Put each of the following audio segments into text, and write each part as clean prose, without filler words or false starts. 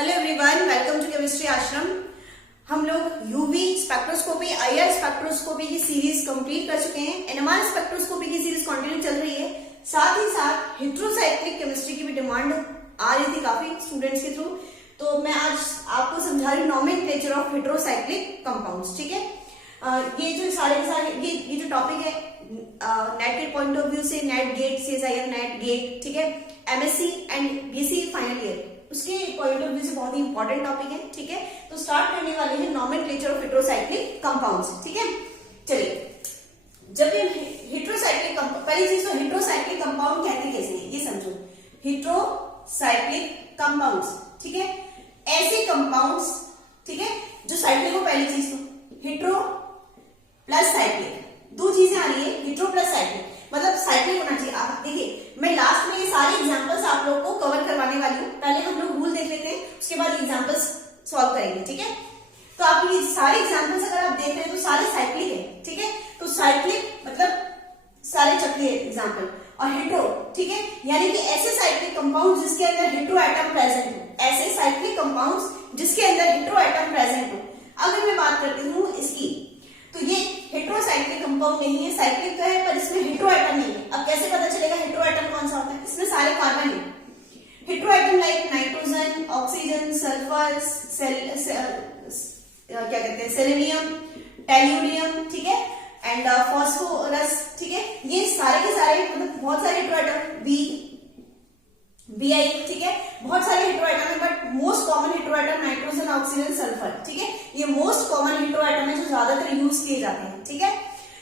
Hello everyone, welcome to chemistry ashram. हम लोग UV spectroscopy, IR spectroscopy की सीरीज कंप्लीट कर चुके हैं। एनएमआर स्पेक्ट्रोस्कोपी की सीरीज कंटिन्यू चल रही है। साथ ही साथ हेट्रोसाइक्लिक केमिस्ट्री की भी डिमांड आ रही थी काफी स्टूडेंट्स के थ्रू, तो मैं आज आपको समझा रही नॉमेनक्लेचर ऑफ हेट्रोसाइक्लिक कंपाउंड्स। ठीक है, ये जो सारे ये जो टॉपिक है नेट के पॉइंट ऑफ व्यू से, NET GATE, CSIR NET GATE, ठीक है, MSc and BSc final year, उसके पॉइंट ऑफ व्यू से बहुत ही इंपॉर्टेंट टॉपिक है। ठीक है, तो स्टार्ट करने वाले हैं नॉमेनक्लेचर ऑफ हेट्रोसाइक्लिक कंपाउंड्स। ठीक है, चलिए, जब ये हेट्रोसाइक्लिक पहली चीज तो हेट्रोसाइक्लिक कंपाउंड कहते कैसे हैं ये समझो। हेट्रोसाइक्लिक कंपाउंड्स, ठीक है, ऐसे कंपाउंड्स, ठीक है, जो साइक्लिक हो। पहली चीज तो हेट्रो प्लस साइक्लिक, दो चीजें आ रही है, हेट्रो प्लस साइक्लिक, मतलब साइक्लिक होना चाहिए। आप देखिए, मैं लास्ट में ये सारे एग्जांपल्स आप लोगों को कवर करवाने वाली हूँ। पहले हम लोग रूल देख लेते हैं, उसके बाद एग्जांपल्स सॉल्व करेंगे। ठीक है, तो आप ये सारे एग्जांपल्स अगर आप देख रहे हैं तो सारे साइक्लिक है। ठीक है, तो साइक्लिक मतलब सारे चक्रीय एग्जांपल, और हेट्रो, ठीक है, यानी कि ऐसे साइक्लिक कंपाउंड जिसके अंदर हेट्रो एटम प्रेजेंट हो, ऐसे साइक्लिक कंपाउंड्स जिसके अंदर हेट्रो एटम प्रेजेंट हो। अगर मैं बात करती हूँ इसकी, तो ये हेट्रोसाइक्लिक कंपाउंड नहीं है, साइक्लिक का है पर इसमें हेट्रो एटम नहीं है। अब कैसे पता चलेगा हेट्रो एटम कौन सा होता है? इसमें सारे कार्बन है। Hetero atom like nitrogen, oxygen, sulphur, क्या कहते हैं, सेलेनियम, टेल्यूरियम, ठीक है, एंड फास्फोरस, ठीक है, ये सारे के सारे मतलब बहुत सारे हेट्रो एटम, बीआई, ठीक है, बहुत सारे हेट्रो एटम है, but most common hetero atom nitrogen, oxygen, sulphur, ठीक है, ये मोस्ट कॉमन हेट्रो एटम है जो ज्यादातर यूज किए जाते हैं। ठीक है,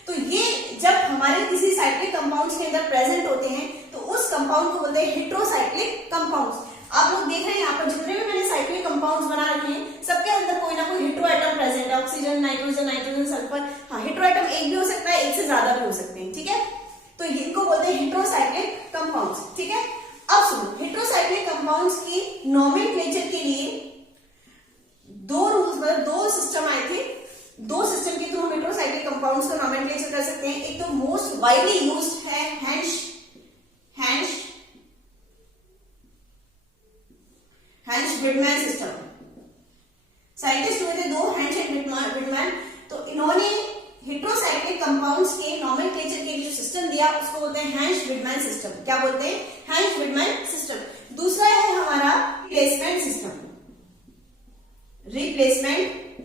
तो ये जब हमारे किसी साइक्लिक कंपाउंड्स के अंदर प्रेजेंट होते हैं तो उस कंपाउंड को बोलते हैं हेट्रोसाइक्लिक कंपाउंड्स। आप लोग देख रहे हैं यहाँ पर जितने भी मैंने साइक्लिक कंपाउंड्स बना रखे हैं सबके अंदर कोई ना कोई हेट्रो एटम प्रेजेंट है, ऑक्सीजन, नाइट्रोजन, सल्फर। हाँ, हेट्रो एटम एक भी हो सकता है, एक से ज्यादा भी हो सकते हैं। ठीक है, तो इनको बोलते हैं हेट्रोसाइक्लिक कंपाउंड्स। ठीक है, अब सुनो, हेट्रोसाइक्लिक कंपाउंड्स की नॉमेनक्लेचर के लिए दो रूल्स, मतलब दो सिस्टम आए थे। दो सिस्टम के थ्रू हम हेट्रोसाइक्लिक कंपाउंड्स को नॉमेनक्लेचर कर सकते हैं। एक तो मोस्ट वाइडली यूज्ड है हेंश-ब्रिडमैन सिस्टम। साइंटिस्ट हुए थे दो, हेंश एंड ब्रिडमैन। तो इन्होंने हेट्रोसाइक्लिक कंपाउंड्स के नॉमेनक्लेचर के लिए जो सिस्टम दिया उसको बोलते हैं हेंश-ब्रिडमैन सिस्टम। क्या बोलते हैं? हेंश-ब्रिडमैन सिस्टम। दूसरा है हमारा रिप्लेसमेंट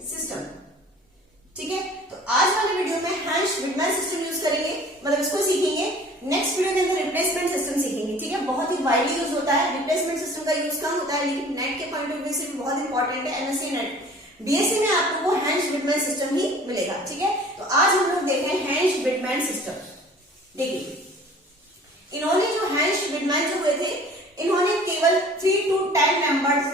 सिस्टम। ठीक है, तो आज वाले वीडियो में हेंश-ब्रिडमैन सिस्टम यूज करेंगे, मतलब इसको सीखेंगे। नेक्स्ट वीडियो के अंदर रिप्लेसमेंट सिस्टम सीखेंगे। ठीक है, बहुत ही वाइडली यूज होता है, रिप्लेसमेंट सिस्टम का यूज कम होता है, लेकिन नेट के पॉइंट ऑफ व्यू से भी बहुत इंपॉर्टेंट है। एमएससी नेट, बीएससी में आपको वो हेंश-ब्रिडमैन सिस्टम ही मिलेगा। ठीक है, तो आज हम लोग देख रहे हैं हेंश-ब्रिडमैन सिस्टम। देखिए, इन्होंने जो हेंश-ब्रिडमैन जो हुए थे, इन्होंने केवल 3 to 10 मेंबर्स,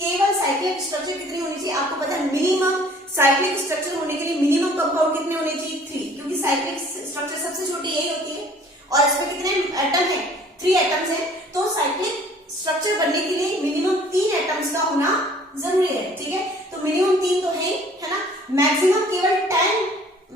केवल साइक्लिक स्ट्रक्चर कितनी होनी चाहिए आपको पता है? मिनिमम साइक्लिक स्ट्रक्चर होने के लिए मिनिमम कंपाउंड कितने होने चाहिए? 3, क्योंकि साइक्लिक स्ट्रक्चर सबसे छोटी यही होती है। और इसमें कितने एटम है? 3 एटम्स है। तो साइक्लिक स्ट्रक्चर बनने के लिए मिनिमम 3 एटम्स का होना जरूरी है। ठीक है, तो मिनिमम 3 तो है ना। मैक्सिमम केवल 10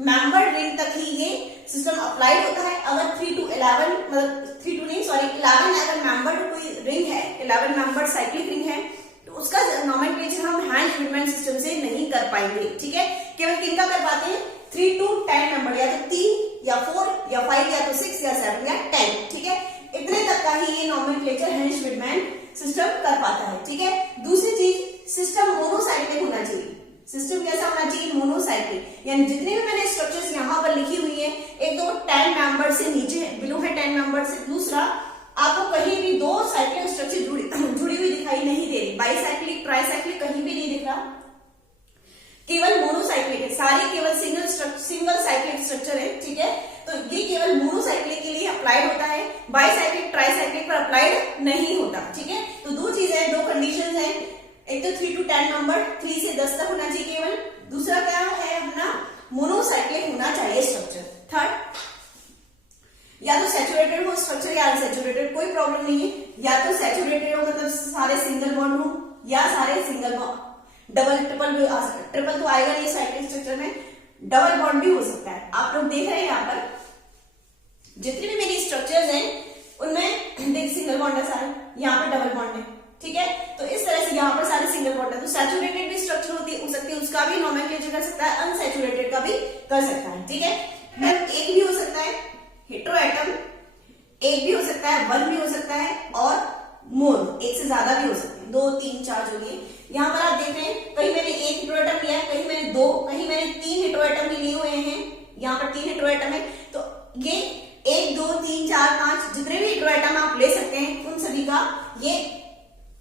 मेंबर रिंग तक ही ये सिस्टम अप्लाइड होता है। अगर 3 to 11 मतलब 3 to नहीं, सॉरी 11 अगर मेंबर कोई रिंग है, 11 मेंबर साइक्लिक रिंग है, तो उसका नॉमेनक्लेचर हम हेंश-ब्रिडमैन सिस्टम से नहीं कर पाएंगे। ठीक है, केवल किनका कर पाते हैं? 3 to 10 मेंबर, या तो 3 या 4 या 5 या तो 6 या 7 या 10। ठीक है, इतने तक का ही ये नॉमेनक्लेचर हेंश-ब्रिडमैन सिस्टम कर पाता है। ठीक है, दूसरी चीज, सिस्टम मोनोसाइक्लिक होना चाहिए। सिस्टम कैसा होना चाहिए? मोनोसाइक्लिक, यानी जितने भी मैंने स्ट्रक्चर्स यहाँ पर लिखी हुई है, एक तो 10 मेंबर से नीचे बिलो है 10 मेंबर से। दूसरा, आपको कहीं भी दो साइक्लिक स्ट्रक्चर जुड़ी हुई दिखाई नहीं दे रही, बाईसाइक्लिक, ट्राईसाइक्लिक कहीं भी नहीं दिख रहा, केवल मोनोसाइक्लिक है। सारी केवल सिंगल साइक्लिक स्ट्रक्चर है। ठीक है, तो ये केवल मोनोसाइक्लिक के लिए अप्लाइड होता है, बाईसाइक्लिक, ट्राईसाइक्लिक पर अप्लाइड नहीं होता। ठीक है, तो दो चीजें, दो कंडीशन है, एक तो 3 to 10 नंबर, 3 से 10 तक होना चाहिए केवल। दूसरा क्या है अपना, मोनोसाइक्लिक होना चाहिए स्ट्रक्चर। थर्ड, या तो सैचुरेटेड हो स्ट्रक्चर या अनसैचुरेटेड, कोई प्रॉब्लम नहीं है। या तो सैचुरेटेड हो मतलब सारे सिंगल बॉन्ड हो, या सारे सिंगल बॉन्ड, डबल ट्रिपल भी आ सकता है। ट्रिपल तो आएगा नहीं साइक्लिक स्ट्रक्चर में, डबल बॉन्ड भी हो सकता है। आप लोग देख रहे हैं यहाँ पर जितनी भी मेरी स्ट्रक्चर्स हैं उनमें देख सिंगल बॉन्ड है सारे, यहाँ पर डबल बॉन्ड है। ठीक है, तो इस तरह से यहाँ पर सारे सिंगल बॉन्ड है, तो सैचुरेटेड भी स्ट्रक्चर हो सकती है, उसका भी नोमेनक्लेचर कर सकता है, अनसैचुरेटेड का भी कर सकता है, ठीक है। एक भी हो सकता है हेटेरोएटम, एक भी हो सकता है, वन भी हो सकता है, और मोर एक से ज्यादा भी हो सकते हैं, 2 3 4 जो लिए। यहाँ पर आप देख रहे हैं कहीं मैंने एक हेटेरोएटम लिया है, कहीं मैंने 2, कहीं मैंने 3 हेटेरोएटम भी लिए हुए हैं। यहाँ पर 3 हेटेरोएटम है, तो ये 1 2 3 4 5 जितने भी हेटेरोएटम आप ले सकते हैं उन सभी का ये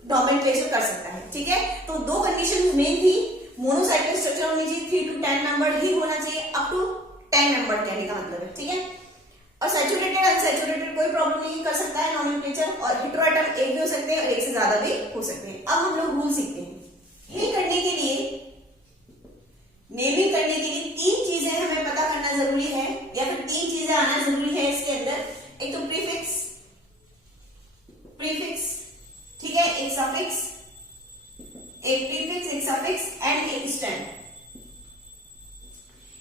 नोमेनक्लेचर कर सकता है, ठीक है। तो 2 कंडीशन मेन थी, मोनोसाइक्लिक स्ट्रक्चर होनी चाहिए, 3 to 10 मेंबर ही होना चाहिए, अप टू 10 मेंबर कहने का मतलब है, ठीक है। और सैचुरेटेड अनसैचुरेटेड कोई प्रॉब्लम नहीं, कर सकता है नोमेनक्लेचर, और हेटेरोएटम एक भी हो सकते हैं और एक से ज्यादा भी हो सकते हैं। अब हम लोग रूल सीखते हैं। ये करने के लिए, नेमिंग करने के लिए 3 चीजें हमें पता करना जरूरी है, या फिर 3 चीजें आना जरूरी है इसके अंदर। एक तो प्रीफिक्स, ठीक है, एक सफिक्स, एक प्रीफिक्स, एक सफिक्स एंड एक स्टैंड।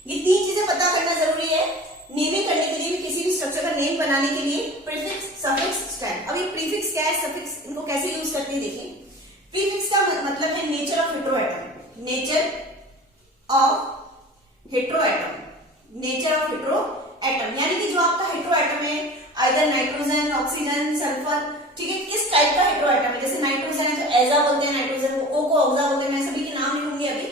ये 3 चीजें पता करना जरूरी है नेमिंग करने के लिए, भी किसी भी स्ट्रक्चर का नेम बनाने के लिए। Prefix, suffix, stand. अब ये प्रीफिक्स क्या है, सफिक्स, इनको कैसे यूज करते हैं देखिए। प्रीफिक्स का मतलब है nature of heteroatom, nature of heteroatom, nature of heteroatom, यानी कि जो आपका हेटेरोएटम है, आइदर नाइट्रोजन, ऑक्सीजन, सल्फर, ठीक है, किस टाइप का हेटेरोएटम है। जैसे नाइट्रोजन है तो एजा बोलते हैं नाइट्रोजन को, O को ऑक्सा बोलते हैं, मैं सभी के नाम लिखूंगी अभी।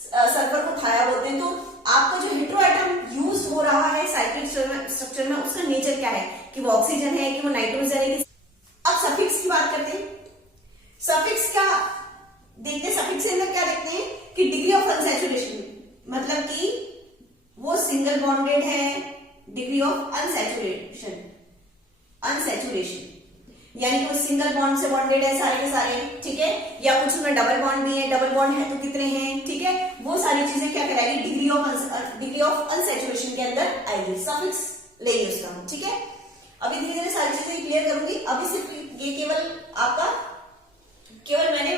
सल्फर को थाया बोलते हैं। तो आपका जो हेटेरोएटम यूज हो रहा है साइक्लिक स्ट्रक्चर में, उसका नेचर क्या है, कि वो ऑक्सीजन है, कि वो नाइट्रोजन है। अब सफिक्स की बात करते हैं। सफिक्स का देखते हैं, सफिक्स के अंदर क्या देखते हैं कि डिग्री ऑफ अनसैचुरेशन, मतलब कि वो सिंगल बॉन्डेड है, डिग्री ऑफ अनसैचुरेशन, यानी कि वो सिंगल बॉन्ड से बॉन्डेड है सारे के सारे, ठीक है, या कुछ में डबल बॉन्ड भी है, डबल बॉन्ड है तो कितने हैं, ठीक है। वो सारी चीजें क्या कराएगी, डिग्री ऑफ अनसैचुरेशन के अंदर आएगी, सफिक्स लेंगे उसका, ठीक है। अभी धीरे धीरे सारी चीजें क्लियर करूंगी। अभी सिर्फ ये केवल मैंने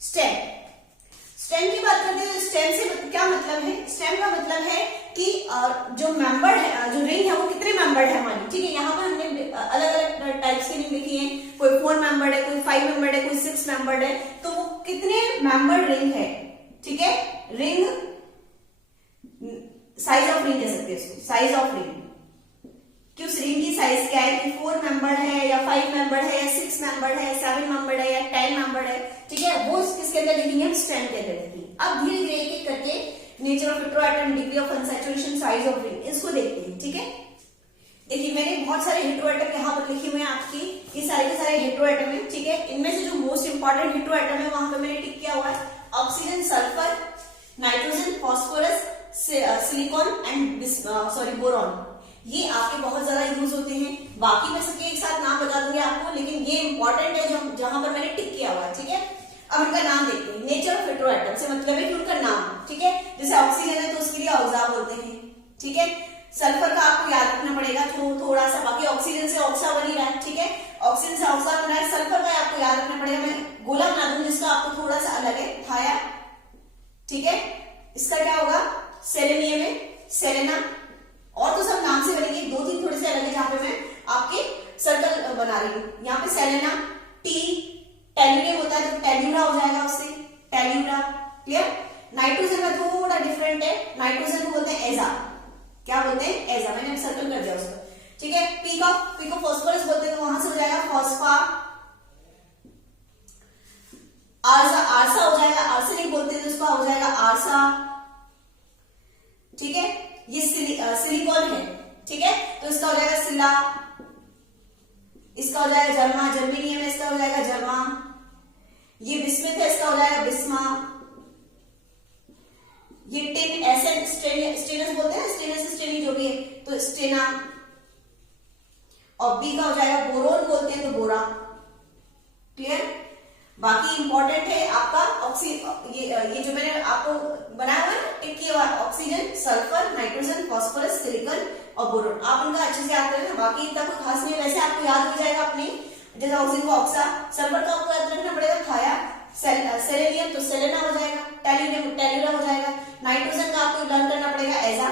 स्टेम की बात करते हैं। स्टेम से क्या मतलब है, स्टेम का मतलब है कि जो मेंबर है, जो रिंग है वो कितने मेंबर है हमारी, ठीक है। यहाँ पर हमने अलग अलग टाइप्स की रिंग लिखी है, कोई 4 मेंबर्ड है, कोई 5 मेंबर्ड है, कोई 6 मेंबर्ड है, तो वो कितने मेंबर्ड रिंग है, ठीक है। रिंग साइज ऑफ रिंग कह सकते हैं इसको, साइज ऑफ रिंग, कि उस रिंग की साइज क्या है, कि 4 मेंबर्ड है या 5 मेंबर्ड है या 6 मेंबर्ड है, 7 मेंबर्ड है या 10 मेंबर्ड है, ठीक है। वो किसके अंदर लिखेंगे हम, स्टेम के अंदर लिखेंगे। अब धीरे धीरे एक एक करके nature of heteroatom, degree of unsaturation, size of ring, इसको देखते हैं, ठीक है। देखिए मैंने बहुत सारे हेटेरोएटम यहाँ पर लिखे हुए हैं आपकी, ये सारे के सारे हेटेरोएटम है, ठीक है। इनमें से जो मोस्ट इंपॉर्टेंट हेटेरोएटम है वहां पर मैंने टिक किया हुआ है oxygen, sulphur, nitrogen, phosphorus, silicon and boron. ये आपके बहुत ज्यादा यूज होते हैं। बाकी मैं सबके एक साथ नाम बता दूंगी आपको, लेकिन ये इंपॉर्टेंट है जो जहां पर मैंने टिक किया हुआ है, ठीक है। अब उनका नाम देखते हैं। नेचर ऑफ हेटेरोएटम से मतलब है कि उनका नाम, ठीक है। जैसे ऑक्सीजन है तो उसके लिए ऑक्सा बोलते हैं, ठीक है। सल्फर का आपको याद रखना पड़ेगा थोड़ा सा, बाकी ऑक्सीजन से ऑक्सा बन ही रहा है, ठीक है। ऑक्सीजन से ऑक्सा बना है, सल्फर का आपको याद रखना पड़ेगा। मैं गोला बना दूंगी जिसका आपको थोड़ा सा अलग है, थाया, ठीक है। इसका क्या होगा, सेलेनियम है, सेलेना, और तो सब नाम से बनेंगे, 2-3 थोड़े से अलग है जहां पे मैं आपके सर्कल बना रही हूं। यहाँ पे सेलेना, टी, टेल्यूरियम होता है तो टेल्यूरा हो जाएगा उससे, टेल्यूरा, क्लियर। नाइट्रोजन का थोड़ा डिफरेंट है, नाइट्रोजन को बोलते हैं एजा, क्या बोलते हैं, एजा, मैंने सर्कल कर दिया उसको, ठीक है। पी को फॉस्फोरस बोलते हैं तो वहां से हो जाएगा फॉस्फा, आरसा हो जाएगा, आर्सेनिक बोलते हैं तो उसका हो जाएगा आरसा, ठीक है। ये सिलिकॉन है, ठीक है, तो इसका हो जाएगा सिला, इसका हो जाएगा जर्मा, जर्मेनियम है, इसका हो जाएगा जर्मा। ये बिस्मिथ है, इसका हो जाएगा बिस्मा। ये टिन, एसन, स्टेनस बोलते हैं, स्टेनस, स्टेनी जो भी है तो स्टेना। और बी का हो जाएगा बोरोन बोलते हैं तो बोरा, क्लियर। बाकी इंपॉर्टेंट है आपका ये जो मैंने आपको बनाया हुआ है टिक किया हुआ, oxygen, sulphur, nitrogen, phosphorus, silicon और बोरोन। आप इनका अच्छे से याद करें, बाकी इतना कोई खास नहीं, वैसे आपको याद हो जाएगा अपनी, जैसे ऑक्सीजन को ऑक्सा, सल्फर का आपको याद रखना पड़ेगा थाया, सेलेनियम तो सेलेना हो जाएगा, टेल्यूरियम टेल्यूरा हो जाएगा, नाइट्रोजन का आपको लर्न करना पड़ेगा एजा,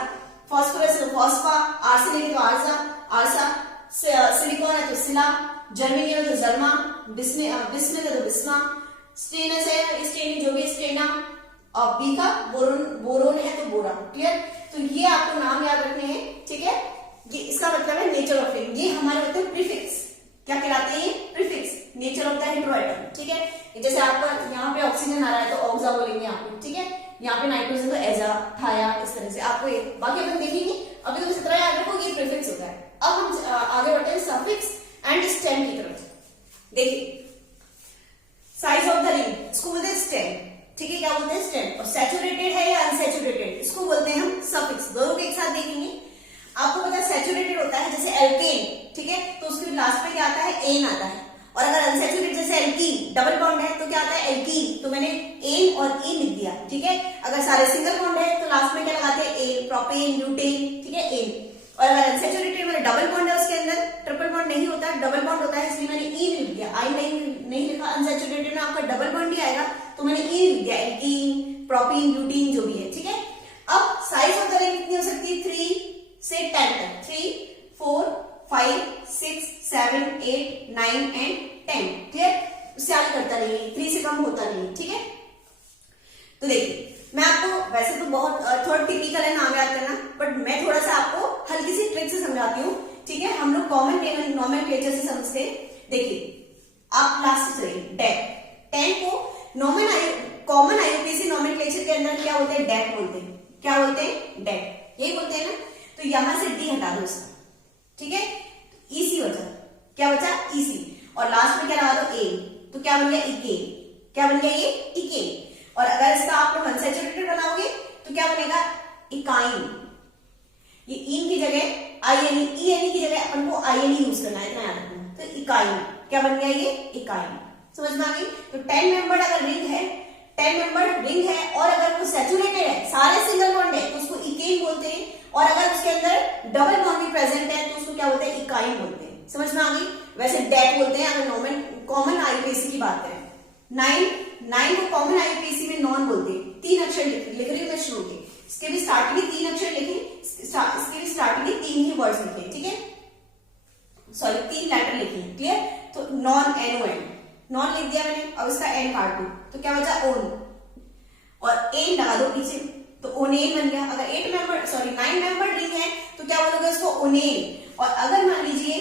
फॉस्फोरस है तो फॉस्फा, आर से लेंगे तो आरसा, आरसा, सिलिकॉन है तो सिला, जर्मेनियम है तो जर्मा, बिस्मिथ है तो बिस्मा, स्टेनस है स्टेनी जो भी स्टेना, और बी का बोरोन, बोरोन है तो बोरा। क्लियर? तो ये आपको नाम याद रखने हैं, ठीक है। ये इसका मतलब है नेचर ऑफ लिविंग, ये हमारे होते हैं प्रीफिक्स। क्या कहलाते हैं ये? Prefix. Nature of the heteroatom, ठीक है। जैसे आपका यहाँ पे ऑक्सीजन आ रहा है तो ऑक्सा बोलेंगे यहाँ पे, ठीक है। यहाँ पे नाइट्रोजन तो एजा, थाया, इस तरह से आपको बाकी अपन देखेंगे। अभी तो इतना याद रखो ये प्रीफिक्स होता है। अब हम आगे बढ़ते हैं सफिक्स एंड स्टेम की तरफ। देखिए साइज ऑफ द रिंग, इसको बोलते हैं स्टेम, ठीक है। क्या बोलते हैं? स्टेम। और सैचुरेटेड है या अनसैचुरेटेड, इसको बोलते हैं हम सफिक्स। दोनों के एक साथ देखेंगे। आपको पता है सैचुरेटेड होता है जैसे एल्केन, ठीक है, तो उसके लास्ट में क्या आता है? एन आता है। और अगर अनसैचुरेटेड जैसे एल्कीन, डबल बॉन्ड है तो क्या आता है? एल्कीन। तो मैंने एन और ई लिख दिया, ठीक है। अगर सारे सिंगल बॉन्ड है तो लास्ट में क्या लगाते हैं? एन, प्रोपेन, ब्यूटेन, ठीक है, एन। और अगर अनसैचुरेटेड में डबल बॉन्ड है उसके अंदर, ट्रिपल बॉन्ड नहीं होता, डबल बॉन्ड होता है, इसलिए मैंने ई लिख दिया, आई नहीं लिखा। अनसैचुरेटेड में आपका डबल बॉन्ड ही आएगा तो मैंने ई लिख दिया, एल्कीन, प्रोपीन, ब्यूटीन जो भी है, ठीक है। अब साइज ऑफ द रिंग कितनी हो सकती है? 3 से 10 तक। 3, 4, 5, 6, 7, 8, 9 एंड 10। क्लियर? उससे आगे करता रहिए, 3 से कम होता नहीं, ठीक है। तो देखिए मैं आपको वैसे तो बहुत थोड़ा टिपिकल है नाम याद करना, बट मैं थोड़ा सा आपको हल्की सी ट्रिक से समझाती हूँ, ठीक है। हम लोग कॉमन नॉमेनक्लेचर से समझते हैं। देखिए आप लास्ट से चलिए, डेक। 10 को कॉमन आईयूपीएसी नॉमेनक्लेचर के अंदर क्या बोलते हैं? डेक बोलते हैं। क्या बोलते हैं? डेक, यही बोलते हैं ना। तो यहां से डी हटा दो इसका, ठीक है। ईसी बचा, क्या बचा? ईसी। और लास्ट में क्या लगा दो? ए, तो क्या बन गया? इकेन। क्या बन गया? ये इकेन। और अगर इसका आप लोग अनसैचुरेटेड बनाओगे तो क्या बनेगा? इकाइन। ये इन की जगह आईएनई, ईएनई की जगह अपन को आईएनई यूज करना है, इतना याद रखना। तो इकाइन क्या बन गया? ये इकाइन। समझ में आ गई? तो 10 मेंबर्ड अगर रिंग है, 10 मेंबर्ड रिंग है और अगर वो सैचुरेटेड है, सारे सिंगल बॉन्ड है तो उसको इकेन बोलते हैं। और अगर उसके अंदर डबल बॉन्ड भी प्रेजेंट है तो उसको क्या बोलते हैं? इकाइन बोलते हैं। समझ में आ गई? वैसे डेक बोलते हैं अगर कॉमन आईयूपीएसी की बात करें। 9 को कॉमन आईयूपीएसी में नॉन बोलते हैं। 3 अक्षर लिख रही हूं मैं शुरू के, इसके भी स्टार्टिंग में 3 अक्षर लिखे, इसके भी स्टार्टिंग में 3 ही वर्ड्स लिखे, ठीक है। सॉरी 3 लेटर लिखे, क्लियर। तो नॉन, NON, नॉन लिख दिया मैंने। अब इसका एन काट दो तो क्या बचा? ओन। और एन लगा दो पीछे तो ओनेन बन गया। अगर 9 मेंबर रिंग है तो क्या बोलोगे उसको? ओनेन। और अगर मान लीजिए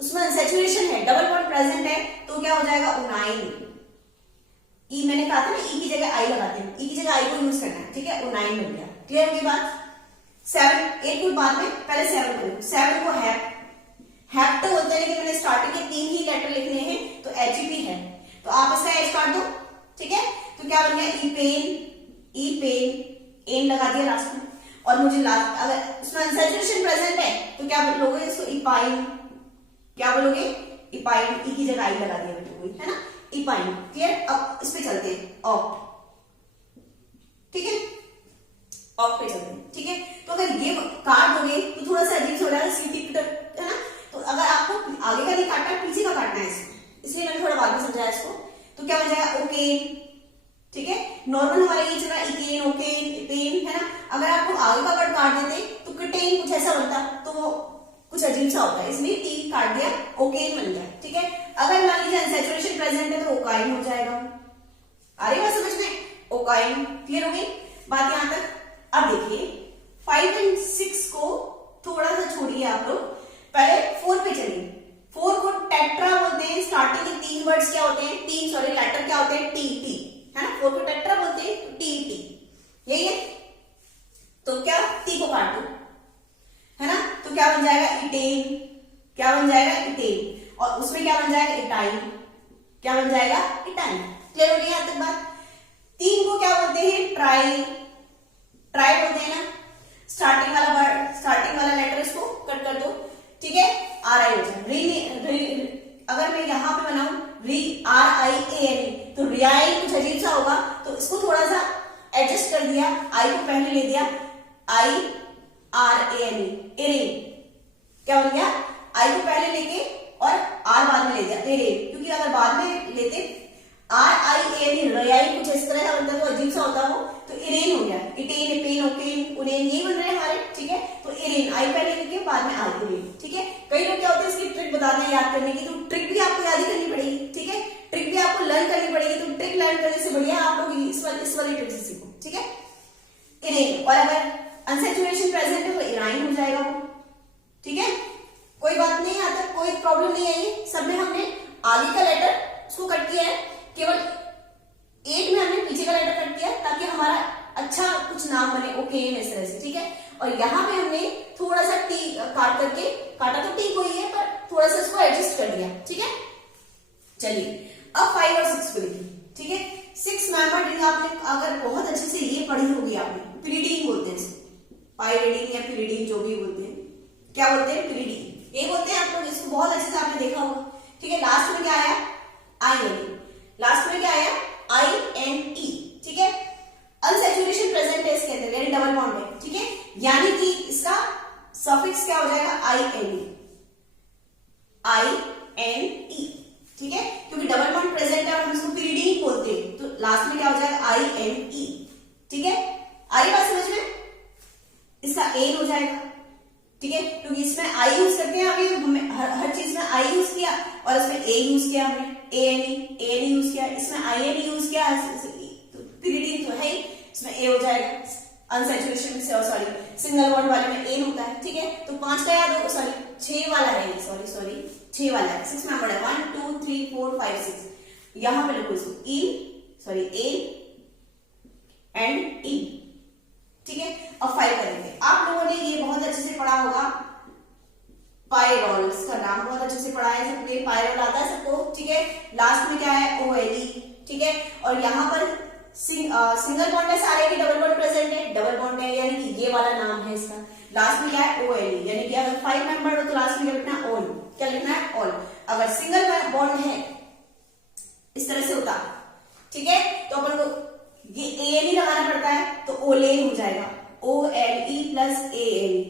उसमें सैचुरेशन है, डबल बॉन्ड प्रेजेंट है तो क्या हो जाएगा? ओनाइन। ई मैंने कहा था ना, ई की जगह आई लगाते हैं, ई की जगह आई को यूज करना है, ठीक है। ओनाइन बन गया। क्लियर होगी बात? 7, 8 को बाद में, पहले 7 को। 7 को हैप तो बोलते हैं, लेकिन मैंने स्टार्टिंग के 3 ही लेटर लिखने हैं तो HEP है, तो आप इसका एच काट दो, ठीक है। तो क्या बन गया? ई पेन, एन लगा दिया लास्ट में। और मुझे लास्ट अगर उसमें अनसैचुरेशन प्रेजेंट है तो क्या बोलोगे इसको? इपाइन। क्या बोलोगे? इपाइन। ई की जगह आई लगा दिया मैंने, है ना, इपाइन। क्लियर? अब इस पे चलते हैं, ऑक्ट, ठीक है। ऑक्ट पे चलते हैं, ठीक है। तो अगर ये काट दोगे तो थोड़ा सा अजीब से हो जाएगा, सीटी है ना। तो अगर आपको आगे का नहीं काटना, पीछे का काटना है इसको, इसलिए मैंने थोड़ा बाद में समझाया इसको। तो क्या बन जाएगा? ओकेन, ठीक है। नॉर्मल हमारा ये चल रहा है इकेन, ओकेन, इपेन, है ना। अगर आपको आगे का वर्ड काट देते तो किटेन कुछ ऐसा बनता, तो वो कुछ अजीब सा होता है, इसलिए टी काट दिया, ओकेन बन गया, ठीक है। अगर मान लीजिए अनसैचुरेशन प्रेजेंट है तो ओकाइन हो जाएगा। आ रही बात समझ में? ओकाइन। क्लियर हो गई बात यहां तक? अब देखिए 5 और 6 को थोड़ा सा छोड़िए आप लोग, पहले 4 पे चलिए। 4 को टेट्रा बोलते हैं। स्टार्टिंग के 3 वर्ड्स क्या होते हैं? 3 सॉरी लेटर क्या होते हैं? टी, है ना। 4 को टेट्रा बोलते हैं तो टी, यही है। तो क्या? टी को काट दो, है ना। तो क्या बन जाएगा? इटेन। क्या बन जाएगा? इटेन। और उसमें क्या बन जाएगा? इटाइन। क्या बन जाएगा? इटाइन। क्लियर हो गई यहां तक बात? 3 को क्या बोलते हैं? ट्राई बोलते हैं ना। स्टार्टिंग वाला वर्ड, स्टार्टिंग वाला लेटर इसको कट कर दो, ठीक है। RI हो जाए। अगर मैं यहां पे बनाऊं RIAN तो रियाइन कुछ अजीब सा होगा, तो इसको थोड़ा सा एडजस्ट कर दिया, आई को पहले ले दिया, IRANE, एरेन। क्या बन गया? आई को पहले लेके और आर बाद में ले दिया, एरेन। क्योंकि अगर बाद में लेते RIAN रियाइन कुछ इस तरह का बनता है, तो अजीब सा होता हो, तो इरेन हो गया। इटेन, एपेन, ओकेन, उनेन, ये बन रहे हैं हमारे, ठीक है। तो बताते हैं याद करने की, तो ट्रिक भी आपको याद ही करनी पड़ेगी, ठीक है, ट्रिक भी आपको लर्न करनी पड़ेगी। तो ट्रिक लर्न करने से बढ़िया आप लोग इस वाली ट्रिक से सीखो, ठीक है। इरेन, और अगर अनसैचुरेशन प्रेजेंट है तो इराइन हो जाएगा वो, ठीक है। कोई बात नहीं, आता कोई प्रॉब्लम नहीं आई, सब में हमने आगे का लेटर उसको कट किया है, केवल एक में हमने पीछे का लेटर कट किया ताकि हमारा अच्छा कुछ नाम बने, ओके इस तरह से, ठीक है। और यहाँ पे हमने थोड़ा सा टी काट करके, काटा तो टी को ही है पर थोड़ा सा इसको एडजस्ट कर दिया, ठीक है। चलिए अब 5 और 6 को लिखिए, ठीक है। 6 मेंबर रिंग आपने अगर बहुत अच्छे से ये पढ़ी होगी आपने, पिरिडीन बोलते हैं इसको, पाइरिडीन या पिरिडीन जो भी बोलते हैं, क्या बोलते हैं, पिरिडीन ये बोलते हैं आप लोग, इसको बहुत अच्छे से आपने देखा होगा, ठीक है। लास्ट में क्या आया, आई एन, लास्ट में क्या आया, आई एन ई, ठीक है। अनसैचुरेशन प्रेजेंट है इसके अंदर, यानी डबल बॉन्ड है, ठीक है, यानी कि इसका सफिक्स क्या हो जाएगा, I N E, I N E, ठीक है, क्योंकि डबल बॉन्ड प्रेजेंट है और हम इसको पिरिडीन बोलते हैं, तो लास्ट में क्या हो जाएगा, आई एन ई, ठीक है। आई बात समझ में, इसका एन हो जाएगा, ठीक है, क्योंकि इसमें आई यूज करते हैं अभी, हमें हर चीज में आई यूज किया और इसमें ए यूज किया हमने, ए एन यूज किया, इसमें आई एन यूज किया, पिरिडीन तो है ही, इसमें ए हो जाएगा। अनसैचुरेशन में सॉरी सिंगल बॉन्ड वाले में एन होता है, ठीक है। तो 5 का याद होगा, सॉरी 6 वाला है, सॉरी 6 वाला है, 6 मेंबर है, 1 2 3 4 5 6, यहां पे लिखो इसको ए एंड ई, ठीक है। अब 5 करेंगे, आप लोगों ने ये बहुत अच्छे से पढ़ा होगा, पायरोल, इसका नाम बहुत अच्छे से पढ़ा है सबको, पायरोल आता है सबको, ठीक है। लास्ट में क्या है, OLE, ठीक है। और यहाँ पर सिंगल बॉन्ड है सारे की, डबल बॉन्ड प्रेजेंट है, डबल बॉन्ड है यानी कि ये वाला नाम है इसका। लास्ट में क्या है, OLE, यानी कि अगर 5 मेंबर हो तो लास्ट में क्या लिखना है, ऑल, क्या लिखना है, ऑल। अगर सिंगल बॉन्ड है इस तरह से होता, ठीक है, तो अपन को ये ANE लगाना पड़ता है, तो ओलेन हो जाएगा, OLE प्लस ANE,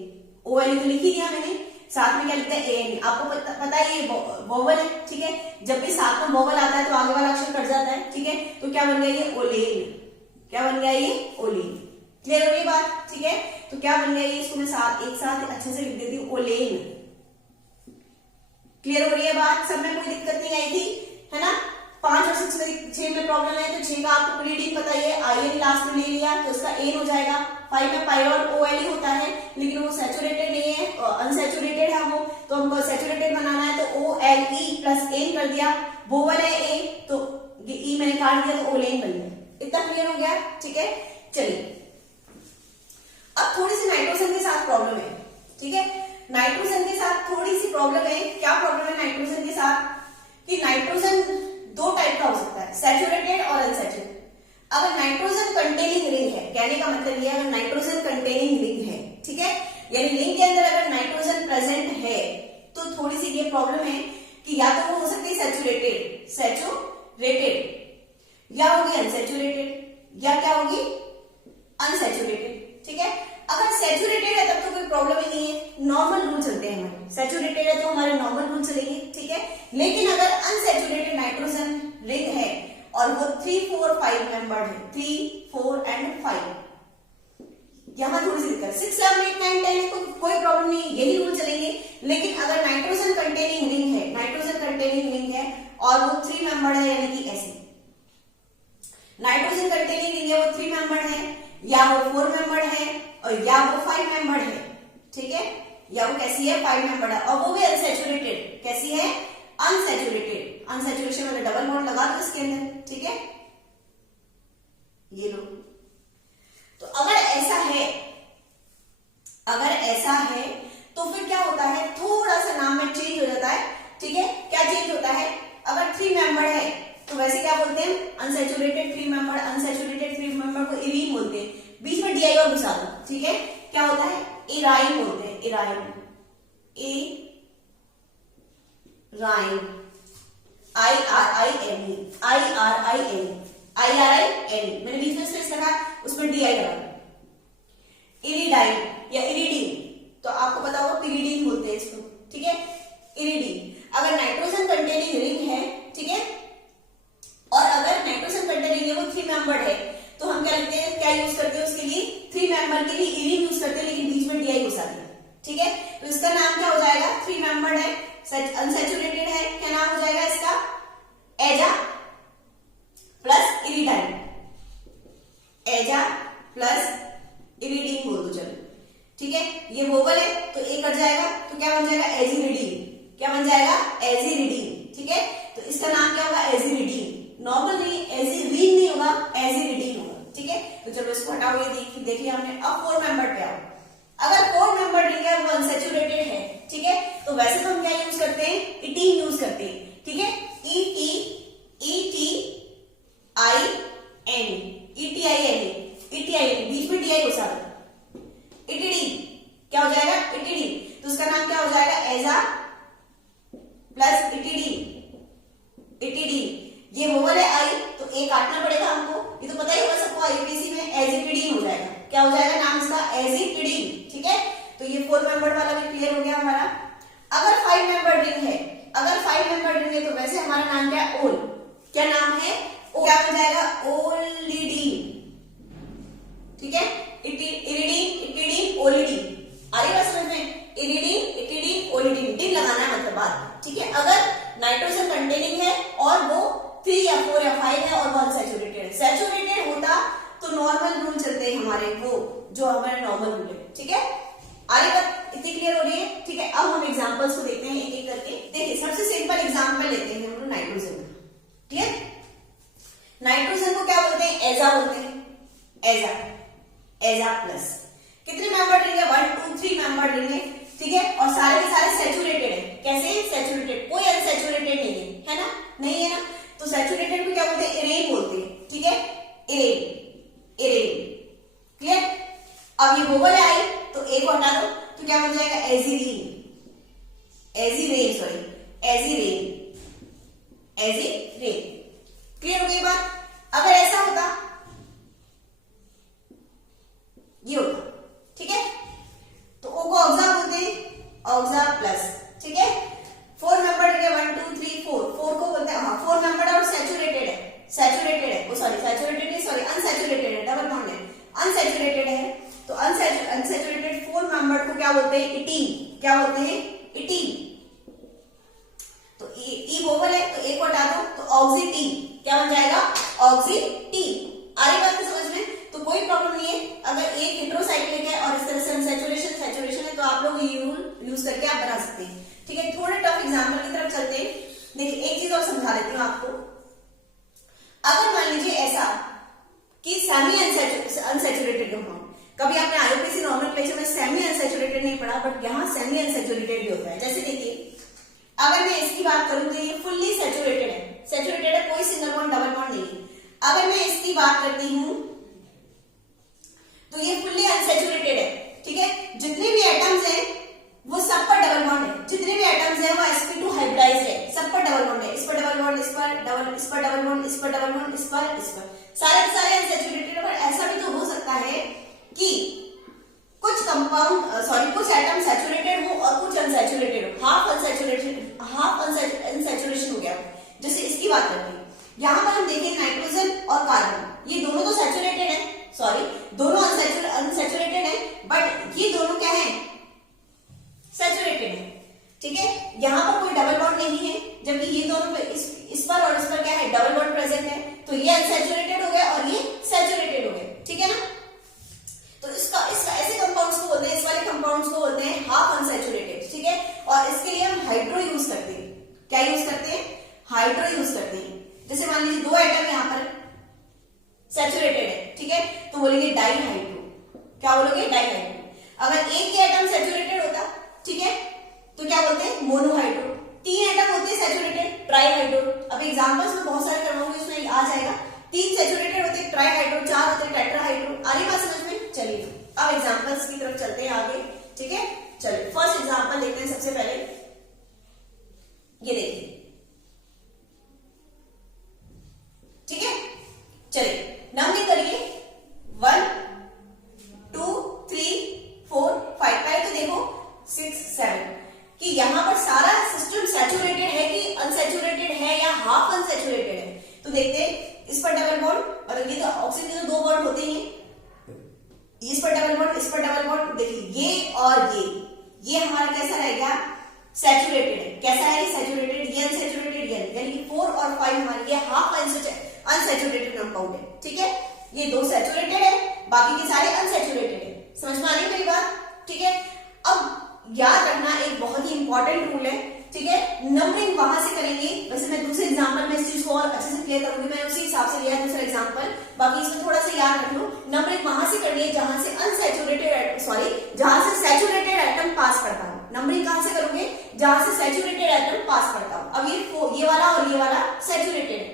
OLE तो लिख ही दिया मैंने, साथ में क्या लिखते हैं, ANE, आपको पता है ये वोवल है, ठीक है, जब भी साथ में वोवल आता है तो आगे वाला अक्षर कट जाता है, ठीक है, तो क्या बन गया ये, ओलेन, क्या बन गया ये, ओलेन, क्लियर हो गई बात, ठीक है। तो क्या बन गया ये, इसको मैं एक साथ अच्छे से लिख देती हूँ, ओलेन, क्लियर हो रही है बात, सब में कोई दिक्कत नहीं आई थी, है ना। 5 और 6 में प्रॉब्लम है, तो 6 का आपको पिरिडीन पता ही है, आई एन लास्ट में ले लिया तो उसका एन हो जाएगा। 5 में पायरोल OLE होता है, लेकिन वो सैचुरेटेड नहीं है, अनसैचुरेटेड है वो, तो हमको सैचुरेटेड बनाना है, तो OLE प्लस एन कर दिया, वोवल है ए, तो ये ई मैंने काट दिया तो ओलेन बन गया, इतना क्लियर हो गया, ठीक है। चलिए अब थोड़ी सी नाइट्रोजन के साथ प्रॉब्लम है, ठीक है, नाइट्रोजन के साथ थोड़ी सी प्रॉब्लम है। क्या प्रॉब्लम है नाइट्रोजन के साथ, कि नाइट्रोजन 2 टाइप का हो सकता है, सैचुरेटेड और अनसैचुरेटेड। अगर नाइट्रोजन कंटेनिंग रिंग है, कहने का मतलब यह अगर नाइट्रोजन कंटेनिंग रिंग है, ठीक है, यानी रिंग के अंदर अगर नाइट्रोजन प्रेजेंट है तो थोड़ी सी ये प्रॉब्लम है कि या तो वो हो सकती है सैचुरेटेड या होगी अनसैचुरेटेड या क्या होगी अनसैचुरेटेड, ठीक है। अगर सैचुरेटेड है तब तो कोई प्रॉब्लम ही नहीं है, नॉर्मल रूल चलते हैं हमारे, सैचुरेटेड है तो हमारे नॉर्मल रूल चलेंगे, ठीक है। लेकिन अगर अनसैचुरेटेड नाइट्रोजन रिंग है और वो 3 4 5 मेंबर है, 3 4 एंड 5, यहां थोड़ी सी दिक्कत, 6 7 8 9 10 कोई प्रॉब्लम नहीं, यही रूल चलेंगे। लेकिन अगर नाइट्रोजन कंटेनिंग रिंग है, नाइट्रोजन कंटेनिंग रिंग है और वो 3 मेंबर है, यानी कि ऐसे नाइट्रोजन कंटेनिंग रिंग है, वो 3 मेंबर है या वो 4 मेंबर है और या वो 5 मेंबर है, ठीक है, या वो कैसी है 5 मेंबर है, और वो भी अनसैचुरेटेड, कैसी है अनसैचुरेटेड, अनसैचुरेशन वाला डबल बॉन्ड लगा दो इसके अंदर, ठीक है, ये लो। तो अगर ऐसा है तो फिर क्या होता है, थोड़ा सा नाम में चेंज हो जाता है, ठीक है। क्या चेंज होता है, अगर 3 मेंबर है तो वैसे क्या बोलते हैं, अनसैचुरेटेड 3 मेंबर, अनसैचुरेटेड 3 मेंबर को इरीन बोलते हैं, बीच में DI और घुसा दो, ठीक है, क्या होता है इराइन बोलते हैं, इराइन, IRINE, मैंने बीच में स्पेस लगा, उसमें DI लगा। इरिडाइन या इरिडीन, तो आपको पता होगा पिरिडीन बोलते हैं इसको, ठीक है, इरिडीन। अगर नाइट्रोजन कंटेनिंग रिंग है, ठीक है, और अगर नाइट्रोजन कंटेनिंग रिंग वो 3 मेंबर्ड है, तो हम क्या लिखते हैं, क्या यूज करते हैं उसके लिए, 3 मेंबर के लिए इरीन यूज करते हैं, लेकिन बीच में DI घुसा दिया, ठीक है। तो इसका नाम क्या हो जाएगा, 3 मेंबर्ड है, अनसैचुरेटेड है, क्या नाम हो जाएगा इसका? एजा प्लस इरिडाइन, एजा प्लस इरिडीन बोल दो चलो, ठीक है। ये वोवल है तो ए कट जाएगा तो क्या बन जाएगा? एजिरिडीन। क्या बन जाएगा? एजिरिडीन, ठीक है। तो इसका नाम क्या होगा? एजिरिडीन। नॉर्मल नहीं, एजिरीन नहीं होगा, एजिरिडीन होगा, ठीक है। तो चलो इसको हटाओ, ये देख लिया हमने। अब 4 मेंबर पे आओ। अगर 4 मेंबर रिंग है वो अनसैचुरेटेड है, ठीक है, तो वैसे तो हम क्या यूज करते हैं? इटीन यूज करते हैं, ठीक है। ETIN, बीच में DI घुसा दो, इटिडीन। क्या हो जाएगा? इटिडीन। तो उसका नाम क्या हो जाएगा? एजा प्लस इटिडीन, इटिडीन। ये वोवल है आई तो ए काटना पड़ेगा हमको, ये तो पता ही होगा सबको, आईयूपीएससी में एजिटिडीन हो जाएगा। क्या हो जाएगा नाम इसका? एजिटिडीन, ठीक है। तो ये 4 मेंबर वाला भी क्लियर हो गया हमारा। अगर 5 मेंबर रिंग है, अगर 5 मेंबर रिंग है तो वैसे हमारा नाम क्या है? ओल। क्या नाम है? क्या बन जाएगा? ओलिडीन, ठीक है। इरिडीन, इटिडीन, ओलिडीन। आ रही बात समझ में? इरिडीन, इटिडीन, ओलिडीन। डिन लगाना है मतलब बात, ठीक है। अगर नाइट्रोजन कंटेनिंग है और वो 3 या 4 या 5 है और वो अनसैचुरेटेड है, सैचुरेटेड होता तो नॉर्मल रूल चलते हैं हमारे, वो जो हमारे नॉर्मल रूल है, ठीक है। आ रही बात? इतनी क्लियर हो रही है, ठीक है। अब हम एग्जांपल्स को देखते हैं एक एक करके। देखिए सबसे सिंपल एग्जांपल लेते हैं हम लोग नाइट्रोजन का, ठीक है। नाइट्रोजन को क्या बोलते हैं? एजा बोलते हैं, एजा, एजा प्लस। कितने मेंबर रिंग है? 1 2 3 मेंबर रिंग है, ठीक है। और सारे के सारे सैचुरेटेड है। कैसे? सैचुरेटेड, कोई अनसैचुरेटेड नहीं है ना? नहीं है ना? तो सैचुरेटेड को क्या बोलते हैं? इरेन बोलते हैं, ठीक है। इरेन, इरेन, क्लियर। अब ये वोवल आई तो ए को हटा दो तो क्या बन जाएगा? एजिरीन, एजिरेन, सॉरी एजिरेन, एजिरेन। क्लियर हो गई बात? अगर ऐसा होता, ये होता, ठीक है, तो ओ को ऑक्सा बोलते हैं, ऑक्सा प्लस, ठीक है। 4 मेंबर है, 1 2 3 4, 4 को बोलते हैं, हाँ 4 मेंबर और सैचुरेटेड है, सैचुरेटेड है, सॉरी सैचुरेटेड नहीं, सॉरी अनसैचुरेटेड है, डबल बॉन्ड है, अनसैचुरेटेड है। तो अनसैचुरेटेड 4 मेंबर को क्या बोलते हैं? इटीन। क्या बोलते हैं? इटीन। तो ई वोवल है तो ए को हटा दो तो ऑक्सीटीन। क्या बन जाएगा? ऑक्सीटीन। आ रही बात की समझ में? तो कोई प्रॉब्लम नहीं है। अगर एक हेटेरोसाइक्लिक है और इस तरह से सैचुरेशन है तो आप लोग ये रूल यूज करके आप बना सकते हैं, ठीक है। थोड़े टफ एग्जांपल की तरफ चलते हैं। देखिए एक चीज और समझा देती हूँ आपको। अगर मान लीजिए ऐसा कि सेमी अनसैचुरेटेड हो, कभी आपने आईयूपीएसी नॉमेनक्लेचर में सेमी अनसैचुरेटेड नहीं पढ़ा, बट यहाँ सेमी अनसैचुरेटेड भी होता है। जैसे देखिए अगर मैं इसकी बात करूं तो ये फुल्ली सैचुरेटेड है, सैचुरेटेड है, कोई सिंगल बॉन्ड डबल बॉन्ड नहीं है। अगर मैं इसकी बात करती हूं तो ये फुल्ली अनसैचुरेटेड है, ठीक है। जितने भी एटम्स हैं वो सब पर डबल बॉन्ड है, जितने भी एटम्स हैं वो sp2 हाइब्रिडाइज्ड है, सब पर डबल बॉन्ड है, इस पर डबल बॉन्ड, इस पर डबल, इस पर डबल बॉन्ड, इस पर डबल बॉन्ड, इस पर, इस पर, सारे के सारे अनसैचुरेटेड है। पर ऐसा भी तो हो सकता है कि कुछ कंपाउंड सॉरी कुछ एटम सैचुरेटेड हो और कुछ अनसैचुरेटेड हो, हाफ अनसैचुरेशन हो गया। जैसे इसकी बात करते हैं, यहां पर हम देखें नाइट्रोजन और कार्बन, ये दोनों तो सैचुरेटेड है, सॉरी दोनों अनसैचुरेटेड है, बट ये दोनों क्या है? सैचुरेटेड है, ठीक है। यहां पर कोई डबल बॉन्ड नहीं है, जबकि ये दोनों पे इस पर और इस पर क्या है? डबल बॉन्ड प्रेजेंट है, तो ये अनसैचुरेटेड हो गया और ये सैचुरेटेड हो गया, ठीक है ना। तो इसका ऐसे कंपाउंड्स को बोलते हैं, इस वाले कंपाउंड्स को बोलते हैं हाफ अनसैचुरेटेड, ठीक है। और इसके लिए हम हाइड्रो यूज करते हैं। क्या यूज करते हैं? हाइड्रो यूज करते हैं। जैसे मान लीजिए 2 एटम यहां पर सैचुरेटेड है, ठीक है, तो बोलेंगे डाइहाइड्रो। क्या बोलोगे? डाइहाइड्रो। अगर एक ही एटम सैचुरेटेड होता, ठीक है, तो क्या बोलते हैं? मोनोहाइड्रो। 3 एटम होते हैं सैचुरेटेड, ट्राइहाइड्रो। अब एग्जांपल्स में बहुत सारे करवाऊंगी, उसमें आ जाएगा। 3 सैचुरेटेड होते हैं ट्राइहाइड्रो, 4 होते हैं टेट्राहाइड्रो। आ रही बात समझ में? चलिए अब एग्जांपल्स की तरफ चलते हैं आगे, ठीक है। चलिए फर्स्ट एग्जांपल देखते हैं। सबसे पहले ये देखिए, ठीक है। चलिए नंबर करिए 1 2 3 4 5। पहले तो देखो 6 7 कि यहां पर सारा सिस्टम सैचुरेटेड है कि अनसैचुरेटेड है या हाफ अनसैचुरेटेड है। तो देखते हैं, इस पर डबल बॉन्ड, मतलब ये तो ऑक्सीजन के तो 2 बॉन्ड होते ही हैं, इस पर डबल बॉन्ड, इस पर डबल बॉन्ड। देखिए ये और ये हमारा कैसा रह गया? सैचुरेटेड है। कैसा है ये? सैचुरेटेड, ये अनसैचुरेटेड, यानी कि 4 और 5 हमारे ये हाफ अनसैचुरेटेड कंपाउंड है। ठीक है, ये 2 सैचुरेटेड है, बाकी के सारे अनसैचुरेटेड है। समझ में आ रही है मेरी बात? ठीक है, अब याद रखना एक बहुत ही इंपॉर्टेंट रूल है। ठीक है, नंबरिंग वहां से करेंगे। वैसे मैं दूसरे एग्जांपल में इस चीज को और अच्छे से क्लियर करूंगी, मैं उसी हिसाब से लिया है दूसरा एग्जांपल, बाकी इसमें थोड़ा सा याद रख लो। नंबरिंग वहां से करनी है जहां से जहां से सैचुरेटेड एटम पास करता हो। नंबरिंग कहां से करोगे? जहां से सैचुरेटेड एटम पास करता हो। अब ये वाला और ये वाला सैचुरेटेड है,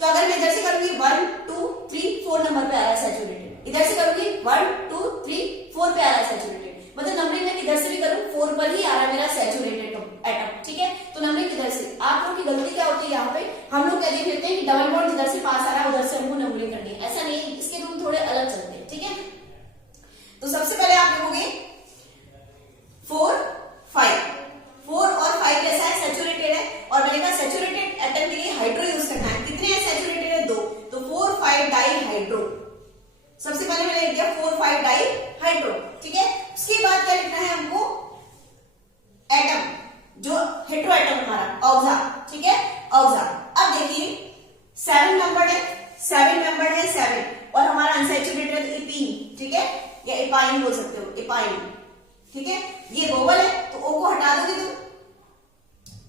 तो अगर मैं इधर से करूंगी 1 2 3 4 नंबर पे आ रहा है सैचुरेटेड, इधर से करूंगी 1 2 3 4 पे आ रहा है सैचुरेटेड, मतलब नंबरिंग में किधर से भी करूं 4 पर ही आ रहा है मेरा सैचुरेटेड एटम। ठीक है, तो नंबरिंग किधर से? आप लोग की गलती क्या होती है यहाँ पे, हम लोग क्या देख लेते हैं कि डबल बॉन्ड जिधर से पास आ रहा है उधर से हमको नंबरिंग करनी है। ऐसा नहीं है, इसके रूल थोड़े अलग चलते हैं। ठीक है, तो सबसे पहले आप लिखोगे 4 5, 4 और 5 कैसा है? सैचुरेटेड है, और मैंने कहा सैचुरेटेड एटम के लिए हाइड्रो यूज करना है। कितने हैं सैचुरेटेड है? 2, तो 4 5 डाई हाइड्रो। सबसे पहले मैंने लिख दिया 4 5 डाई हाइड्रो। ठीक है, उसके बाद क्या लिखना है हमको? एटम, जो हेटेरो एटम हमारा ऑक्सा। ठीक है, ऑक्सा। अब देखिए 7 मेंबर्ड है, 7 मेंबर्ड है 7, और हमारा अनसैचुरेटेड इपीन। ठीक है, या इपाइन बोल सकते हो, इपाइन। ठीक है, ये वोवल है तो ओ को हटा दोगे तुम,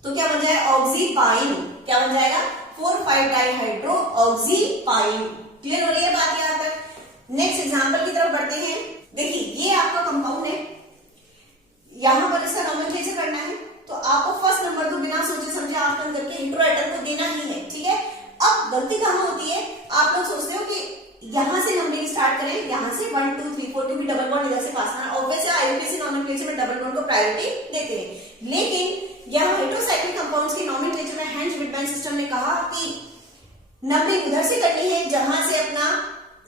तो क्या बन जाएगा? ऑक्सीपाइन। क्या बन जाएगा? 4 5 डाइहाइड्रो ऑक्सीपाइन। क्लियर हो रही है बात यहां तक? नेक्स्ट एग्जांपल की तरफ बढ़ते हैं। देखिए ये आपका कंपाउंड है, यहां पर इसका नोमेनक्लेचर करना है, तो आपको फर्स्ट नंबर को बिना सोचे समझे आप करके हेटेरो एटम को देना ही है। ठीक है, अब गलती कहां होती है? आप लोग सोचते हो कि यहां से नंबरिंग स्टार्ट करें, यहां से 1 2 3 4 क्योंकि डबल बॉन्ड इधर से पास करना, ऑब्वियसली आईयूपीएसी नोमेनक्लेचर में डबल बॉन्ड को प्रायोरिटी देते हैं। लेकिन यहां हेटेरोसाइक्लिक कंपाउंड्स की नोमेनक्लेचर में हाइंस-विटमैन सिस्टम ने कहा कि नंबरिंग उधर से करनी है जहां से अपना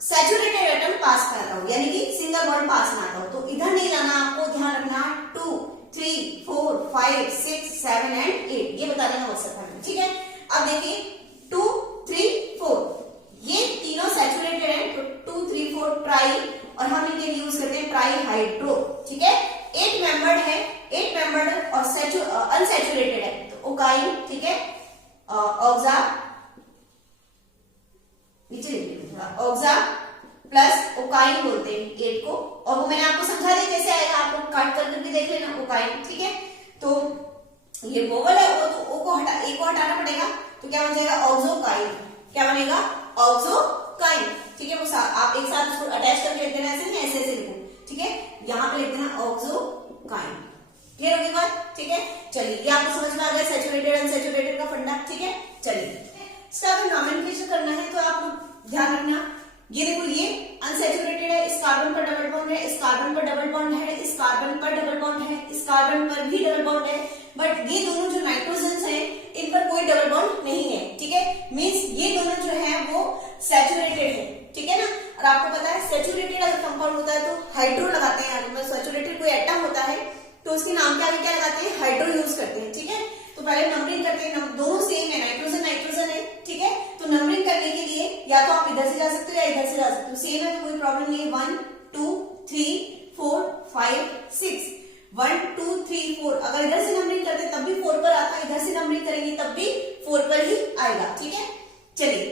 सैचुरेटेड एटम पास करता हो, यानी कि सिंगल बॉन्ड पास ना हो। तो इधर नहीं लाना, आपको ध्यान रखना 2 3 4 5 6 7 एंड 8, ये बता देना व्हाट्सएप में। ठीक है, अब देखिए 2 3 4 ये तीनों सैचुरेटेड है, तो 2 3 4 ट्राई, और हम इनके लिए यूज करते हैं ट्राई हाइड्रो। ठीक है, 8 मेंबर्ड है, 8 मेंबर्ड और अनसैचुरेटेड है, तो ओकाइन। ठीक है, ऑक्सा, नीचे लिख लीजिए थोड़ा, ऑक्सा प्लस ओकाइन बोलते हैं 8 को, और वो मैंने आपको समझा दिया कैसे आएगा, आप लोग काट कर करके देख लेना ओकाइन। ठीक है, तो ये वोवल है, वो तो ओ को हटाना पड़ेगा, तो क्या बन जाएगा? ऑक्सोकाइन। क्या बनेगा? ऑक्सोकाइन। ठीक है, वो आप एक साथ उसको अटैच करके लिख देना, ऐसे नहीं, ऐसे ऐसे लिखो। ठीक है, यहाँ पे लिख देना ऑक्सोकाइन। क्लियर होगी बात? ठीक है, चलिए ये आपको समझ में आ गया सैचुरेटेड अनसैचुरेटेड का फंडा। ठीक है, चलिए इसका अगर नोमेनक्लेचर करना है तो आप ध्यान रखना, ये देखो ये अनसैचुरेटेड है, इस कार्बन पर डबल बॉन्ड है, इस कार्बन पर डबल बॉन्ड है, इस कार्बन पर डबल बॉन्ड है, इस कार्बन पर भी डबल बॉन्ड है, बट ये दोनों जो नाइट्रोजन्स हैं इन पर कोई डबल बॉन्ड नहीं है। ठीक है, मींस ये दोनों जो है वो सैचुरेटेड है। ठीक है ना, और आपको पता है सैचुरेटेड अगर कंपाउंड होता है तो हाइड्रो लगाते हैं, अगर सैचुरेटेड कोई एटम होता है तो उसके नाम के आगे क्या लगाते हैं? हाइड्रो यूज करते हैं। ठीक है, तो पहले नंबरिंग करते हैं, दोनों सेम है, नाइट्रोजन नाइट्रोजन है। ठीक है, तो नंबरिंग करने के लिए या तो आप इधर से जा सकते हो या इधर से जा सकते हो, सेम है तो कोई प्रॉब्लम नहीं है। 1 2 3 4 5 6 1 2 3 4, अगर इधर से नंबरिंग करते तब भी 4 पर आता, इधर से नंबरिंग करेंगे तब भी 4 पर ही आएगा। ठीक है, चलिए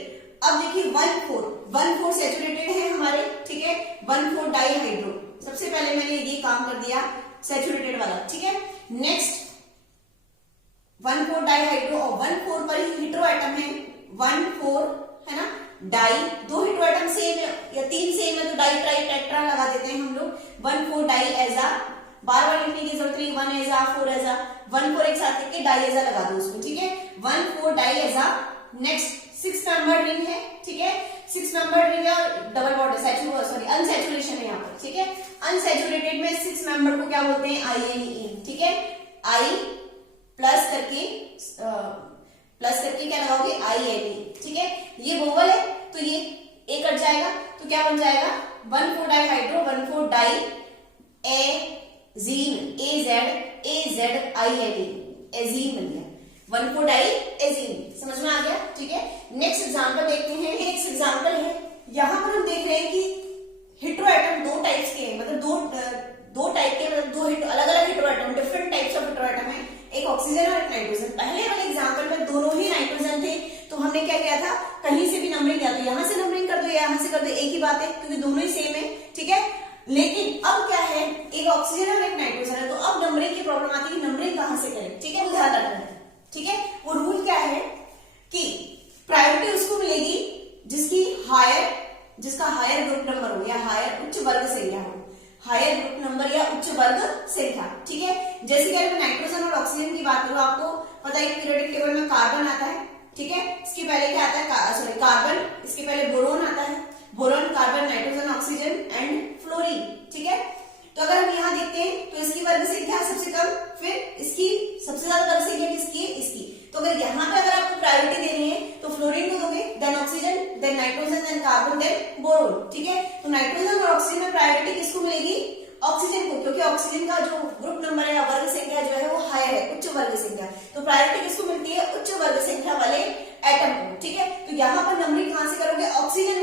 अब देखिए 1 4 सैचुरेटेड है हमारे। ठीक है, 1 4 डाइहाइड्रो, सबसे पहले मैंने ये काम कर दिया सैचुरेटेड वाला। ठीक है, नेक्स्ट 1 4 डाइहाइड्रो, और 1 4 पर ही हेटेरो एटम है, 1 4 है ना, डाई, 2 हेटेरो एटम सेम है या 3 सेम है तो डाई ट्राई टेट्रा लगा देते हैं हम लोग। 1 4 डाई एजा, बार बार लिखने की जरूरत नहीं, 1 एजा 4 एजा, 1 4 एक साथ लिख के डाई एजा लगा दो उसको। ठीक है, 1 4 डाई एजा। नेक्स्ट 6 मेंबर रिंग है। ठीक है, 6 मेंबर रिंग है, डबल बॉन्ड अनसैचुरेशन है यहाँ पर। ठीक है, अनसैचुरेटेड में 6 मेंबर को क्या बोलते हैं? आईएनई। ठीक है, आई प्लस करके क्या लगाओगे? आईएनई। ठीक है, ये वोवल है तो ये ए कट जाएगा, तो क्या बन जाएगा? 1 4 डाइहाइड्रो 1 4 डाई एजीन, एजेड आईएनई, एजीन बन गया, 1 4 डाई एजीन। समझ में आ गया? ठीक है, नेक्स्ट एग्जांपल देखते हैं। नेक्स्ट एग्जांपल है, यहां पर हम देख रहे हैं कि हेटेरो एटम 2 टाइप्स के हैं, मतलब दो टाइप के, मतलब 2 अलग अलग hetero atom, different types of hetero atom है। एक नंबरिंग कहां से करें, ठीक है, ध्यान रखना है, ठीक है। वो रूल क्या है कि प्रायोरिटी उसको मिलेगी जिसका हायर ग्रुप नंबर हो या हायर उच्च वर्ग संख्या हो, हायर ग्रुप नंबर या उच्च वर्ग संख्या, ठीक है। जैसे कि अगर नाइट्रोजन और ऑक्सीजन की बात करूं, आपको पता है पीरियोडिक टेबल में कार्बन आता है, ठीक है, इसके पहले क्या आता है, कार्बन, इसके पहले बोरोन आता है, boron, carbon, nitrogen, oxygen and fluorine, ठीक है। तो अगर हम यहाँ देखते हैं तो इसकी वर्ग संख्या सबसे कम, फिर इसकी सबसे ज्यादा वर्ग संख्या किसकी है, इसकी। तो अगर यहाँ पे अगर आपको प्रायोरिटी देनी है तो फ्लोरीन को दोगे, then oxygen, then nitrogen, then carbon, then boron, ठीक है। तो नाइट्रोजन और ऑक्सीजन में प्रायोरिटी किसको मिलेगी, ऑक्सीजन को, क्योंकि ऑक्सीजन का जो ग्रुप नंबर है या वर्ग संख्या जो है वो हायर है, उच्च वर्ग संख्या। तो प्रायोरिटी किसको मिलती है, उच्च वर्ग संख्या वाले एटम को, ठीक है। तो यहाँ पर नंबरिंग कहां से करोगे, ऑक्सीजन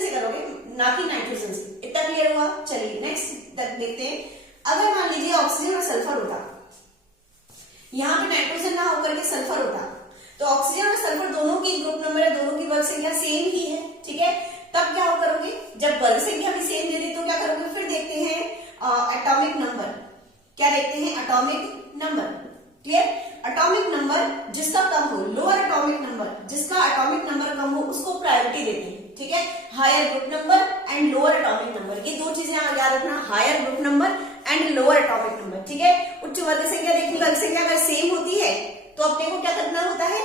से करोगे, ना कि नाइट्रोजन से। इतना क्लियर हुआ। चलिए नेक्स्ट देखते हैं। अगर मान लीजिए ऑक्सीजन और सल्फर होता, यहाँ पे नाइट्रोजन ना होकर के सल्फर होता, तो ऑक्सीजन और सल्फर दोनों की ग्रुप नंबर है, दोनों की वर्ग संख्या सेम ही है, ठीक है। तब क्या करोगे, जब वर्ग संख्या भी सेम दे दी तो क्या करोगे, फिर देखते हैं एटॉमिक नंबर। क्या देखते हैं, atomic number, clear. Atomic number जिसका कम हो, लोअर एटॉमिक नंबर, जिसका एटॉमिक नंबर कम हो उसको प्रायोरिटी देते हैं, ठीक है। Higher group number and lower atomic number, ये दो चीजें याद रखना, higher group number and lower atomic number, ठीक है। उच्च वर्ग संख्या देखनी, वर्ग संख्या अगर सेम होती है तो अपने को क्या करना होता है,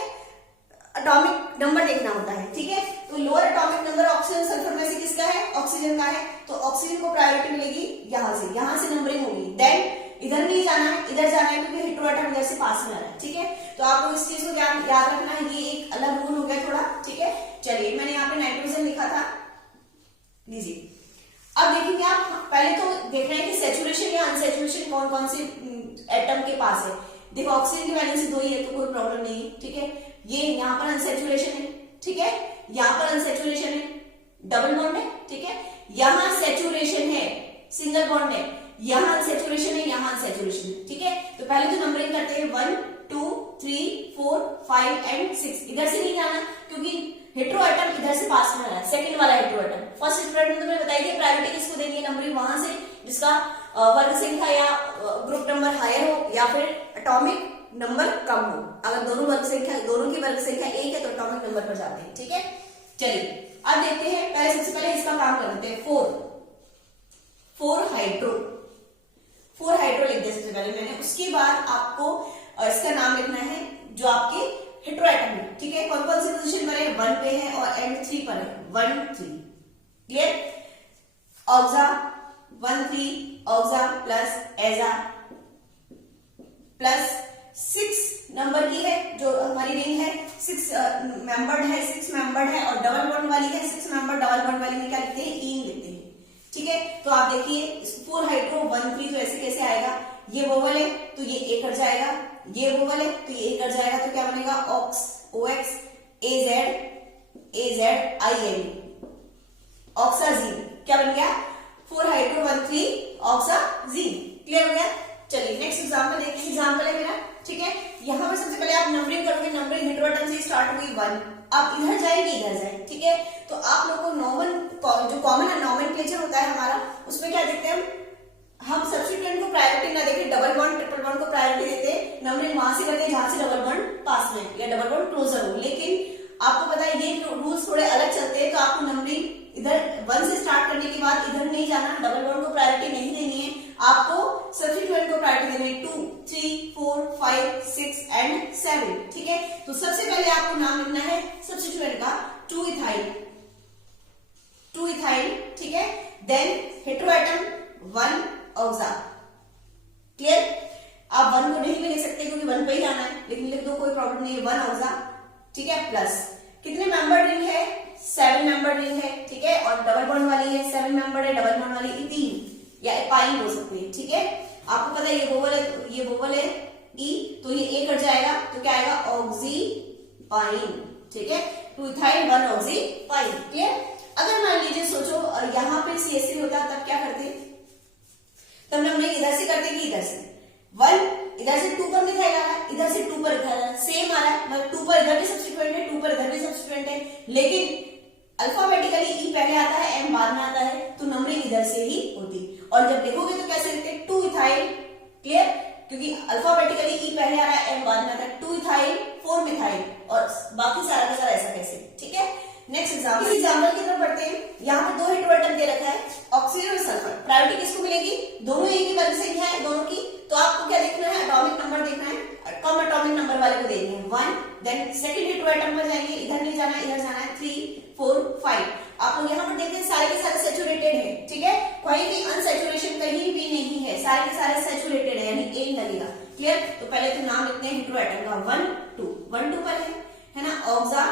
एटॉमिक नंबर देखना होता है, ठीक है। तो lower atomic number oxygen sulphur में से किसका है, ऑक्सीजन का है, तो ऑक्सीजन को प्रायोरिटी मिलेगी यहाँ से नंबरिंग होगी। देन इधर नहीं जाना है, इधर जाना है क्योंकि हेटेरो एटम इधर से पास में आ रहा है, ठीक है। तो आपको इस चीज को याद रखना है, ये एक अलग रूल हो गया थोड़ा, ठीक है। चलिए मैंने यहाँ पे नाइट्रोजन लिखा था, लीजिए। अब देखेंगे आप, पहले तो देखना है कि सैचुरेशन या अनसैचुरेशन कौन कौन से एटम के पास है। देखो ऑक्सीजन की वैल्यू से 2 ही है तो कोई प्रॉब्लम नहीं है, ठीक है। ये यहाँ पर अनसैचुरेशन है, ठीक है, यहाँ पर अनसैचुरेशन है, डबल बॉन्ड है, ठीक है। यहाँ सैचुरेशन है, सिंगल बॉन्ड है, यहाँ अनसैचुरेशन है, यहाँ अनसैचुरेशन है, ठीक है। तो पहले तो नंबरिंग करते हैं 1 2 3 4 5 एंड 6। इधर से नहीं जाना क्योंकि हेटेरो एटम इधर से पास में आ रहा है, सेकंड वाला hetero atom. First hetero atom तो मैंने बताई थी, प्रायोरिटी किसको देनी है, नंबरिंग वहां से जिसका वर्ग संख्या या ग्रुप नंबर हायर हो या फिर एटॉमिक नंबर कम हो। अगर दोनों की वर्ग संख्या एक है तो एटॉमिक नंबर पर जाते हैं, ठीक है। चलिए अब देखते हैं, पहले सबसे पहले इसका काम कर लेते हैं। 4 हाइड्रो लिख दिया सबसे पहले मैंने, उसके बाद आपको इसका नाम लिखना है जो आपके हेटेरो एटम है, ठीक है। कौन कौन सी पोजीशन पर है, 1 पे है और एंड 3 पर है, 1 3, क्लियर। ऑक्सा 1 3 ऑक्सा प्लस एजा प्लस 6 नंबर की है जो हमारी रिंग है, 6 मेंबर्ड है और डबल बॉन्ड वाली है, 6 मेंबर डबल बॉन्ड वाली में क्या लिखते हैं, ईन लिखते हैं, ठीक है। तो आप देखिए 4 हाइड्रो 1 3, तो ऐसे कैसे आएगा, ये वोवल है तो ये ए कट जाएगा, ये वोवल है तो ये ए कट जाएगा, तो क्या बनेगा, ऑक्स ओएक्स एजेड आईएन, ऑक्साजीन। क्या बन गया, 4 हाइड्रो 1 3 ऑक्साजीन, क्लियर हो गया। चलिए नेक्स्ट एग्जांपल देखिए, एग्जांपल है मेरा, ठीक है। यहाँ पर सबसे पहले आप नंबरिंग करोगे, नंबरिंग हेटेरो एटम से स्टार्ट होगी 1, आप इधर जाएंगे इधर जाए, ठीक है। तो आप लोग को जो कॉमन नॉमेनक्लेचर होता है हमारा, उसमें क्या देखते हैं हम सब्स्टिट्यूएंट को प्रायोरिटी ना देके डबल बॉन्ड ट्रिपल बॉन्ड को प्रायोरिटी देते हैं, नंबरिंग वहां से करते हैं जहां से डबल बॉन्ड पास में या डबल बॉन्ड क्लोजर हो। लेकिन आपको पता है ये रूल्स थोड़े अलग चलते हैं, तो आपको नंबरिंग इधर 1 से स्टार्ट करने के बाद इधर नहीं जाना, डबल बॉन्ड को प्रायोरिटी नहीं देनी है, आपको सब्स्टिट्यूएंट को प्रायोरिटी देनी है 2 3 4 5 6 एंड 7, ठीक है। तो सबसे पहले आपको नाम लिखना है सब्स्टिट्यूएंट का 2 इथाइल, ठीक है। Then hetero atom 1 oxa, clear. आप 1 को नहीं भी ले सकते क्योंकि 1 पे ही आना है, लेकिन लिख दो कोई प्रॉब्लम नहीं है, 1 ऑक्सा, ठीक है। प्लस कितने मेंबर रिंग है, 7 मेंबर रिंग है, ठीक है। और डबल बॉन्ड वाली है, 7 मेंबर है, डबल बॉन्ड वाली इथीन या एपाइन हो सकती है, ठीक है। आपको पता है ये वोवल है ई, तो ये ए कट जाएगा तो क्या आएगा, ऑक्सीपाइन, ठीक है। 2 इथाइल 1 ऑक्सीपाइन, क्लियर। अगर मान लीजिए सोचो यहाँ पे CH3 होता तब क्या करते, तब हम इधर से करते कि इधर से 1 इधर से 2 पर लिखाया जा रहा है, इधर से 2 पर लिखाया जा रहा है, सेम आ रहा है, मतलब 2 पर इधर भी सब्स्टिट्यूएंट है, 2 पर इधर भी सब्स्टिट्यूएंट है, लेकिन अल्फाबेटिकली ई पहले आता है, एम बाद में आता है, तो नंबरिंग इधर से ही होती। और जब देखोगे तो कैसे लिखते हैं, 2 इथाइल, क्लियर, क्योंकि अल्फाबेटिकली ई पहले आ रहा है, एम बाद में आता है। 2 इथाइल 4 मिथाइल और बाकी सारा का सारा ऐसा कैसे, ठीक है। नेक्स्ट एग्जाम्पल, एग्जाम्पल की तरफ बढ़ते हैं। यहाँ पर 2 हेटेरोएटम दे रखा है, ऑक्सीजन और सल्फर। प्रायोरिटी किसको मिलेगी? दोनों एक ही वर्ग संख्या है दोनों की, तो आपको क्या देखना है? एटॉमिक नंबर देखना है, कम एटॉमिक नंबर वाले को देनी है 1। देन सेकंड हेटेरोएटम पर जाएंगे, इधर नहीं जाना है, इधर जाना है 3 4 5। आप लोग यहाँ पर देखते हैं सारे के सारे सैचुरेटेड है, ठीक है, कोई भी अनसैचुरेशन कहीं भी नहीं है, सारे के सारे सैचुरेटेड है, यानी ए लगेगा। क्लियर? तो पहले तो नाम लिखते हैं हेटेरोएटम का 1 2 1 2 पर है ना, ऑक्सा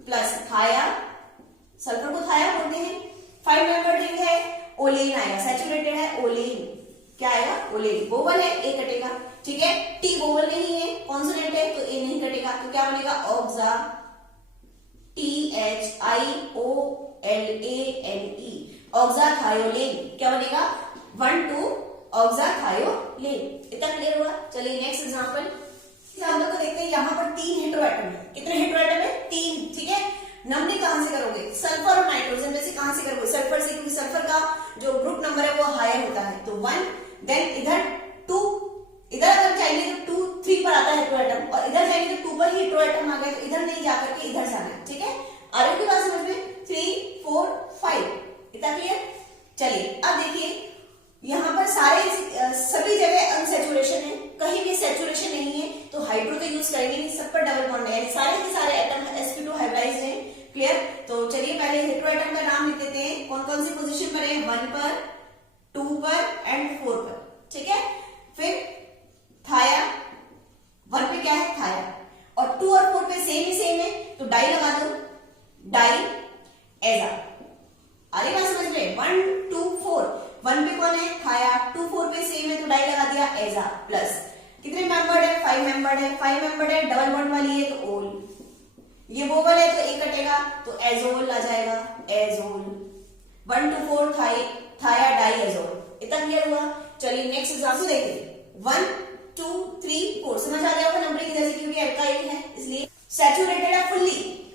प्लस थाया, सल्फर को थाया बोलते हैं। 5 मेंबर रिंग है, ओलेन आएगा, सैचुरेटेड है ओलेन, क्या आएगा? ओलेन। वोवल है, ए कटेगा, ठीक है। टी वोवल नहीं है, कॉन्सोनेंट है, तो ए नहीं कटेगा, तो क्या बनेगा? ऑक्सा, THIOLANE, ऑक्साथायोलेन। क्या बनेगा? 1 2 ऑक्साथायोलेन। इतना क्लियर हुआ? चलिए नेक्स्ट एग्जांपल को देखते हैं। यहाँ पर 3 हेटेरोएटम है। कितने हेटेरोएटम है? 3, ठीक है। नंबरिंग कहां से करोगे? सल्फर और नाइट्रोजन में से कहां से करोगे? सल्फर से, क्योंकि सल्फर का जो ग्रुप नंबर है वो हायर होता है, तो 1। देन इधर 2, इधर अगर जाएंगे तो 2 3 पर आता है हेटेरोएटम, और इधर जाएंगे तो 2 पर ही हेटेरोएटम आ गया, तो इधर नहीं जाकर के इधर जाना है, ठीक है। आगे की बात समझ में? 3 4 5। इतना क्लियर? चलिए अब देखिए, यहाँ पर सारे सभी जगह अनसैचुरेशन है, कहीं भी सैचुरेशन नहीं है, तो हाइड्रो तो यूज करेंगे नहीं, सब पर डबल बॉन्ड है, सारे के सारे एटम sp2 हाइब्रिडाइज्ड हैं। क्लियर? तो चलिए पहले हेटेरोएटम का नाम लिख देते हैं, कौन कौन सी पोजीशन पर है? 1 पर, 2 पर एंड 4 पर, ठीक है। फिर थाया, 1 पे क्या है? थाया, और 2 और 4 पे सेम ही सेम है, तो डाई लगा दो, डाई एजा। आगे बात समझ में? 1 2 4, 1 पे कौन है? थाया, 2 4 पे सेम है, तो डाई लगा दिया एजा। प्लस कितने मेंबर्ड है? 5 मेंबर्ड है, 5 मेंबर्ड है, डबल बॉन्ड वाली है, तो ओल। ये वोवल है तो एक कटेगा, तो एजोल आ जाएगा, एजोल। 1 2 4 थाया डाई एजोल। इतना क्लियर हुआ? चलिए नेक्स्ट एग्जांपल देखते हैं। 1 2 3 4, समझ आ गया होगा नंबरिंग जैसे, क्योंकि एल्काइल है इसलिए। सैचुरेटेड है,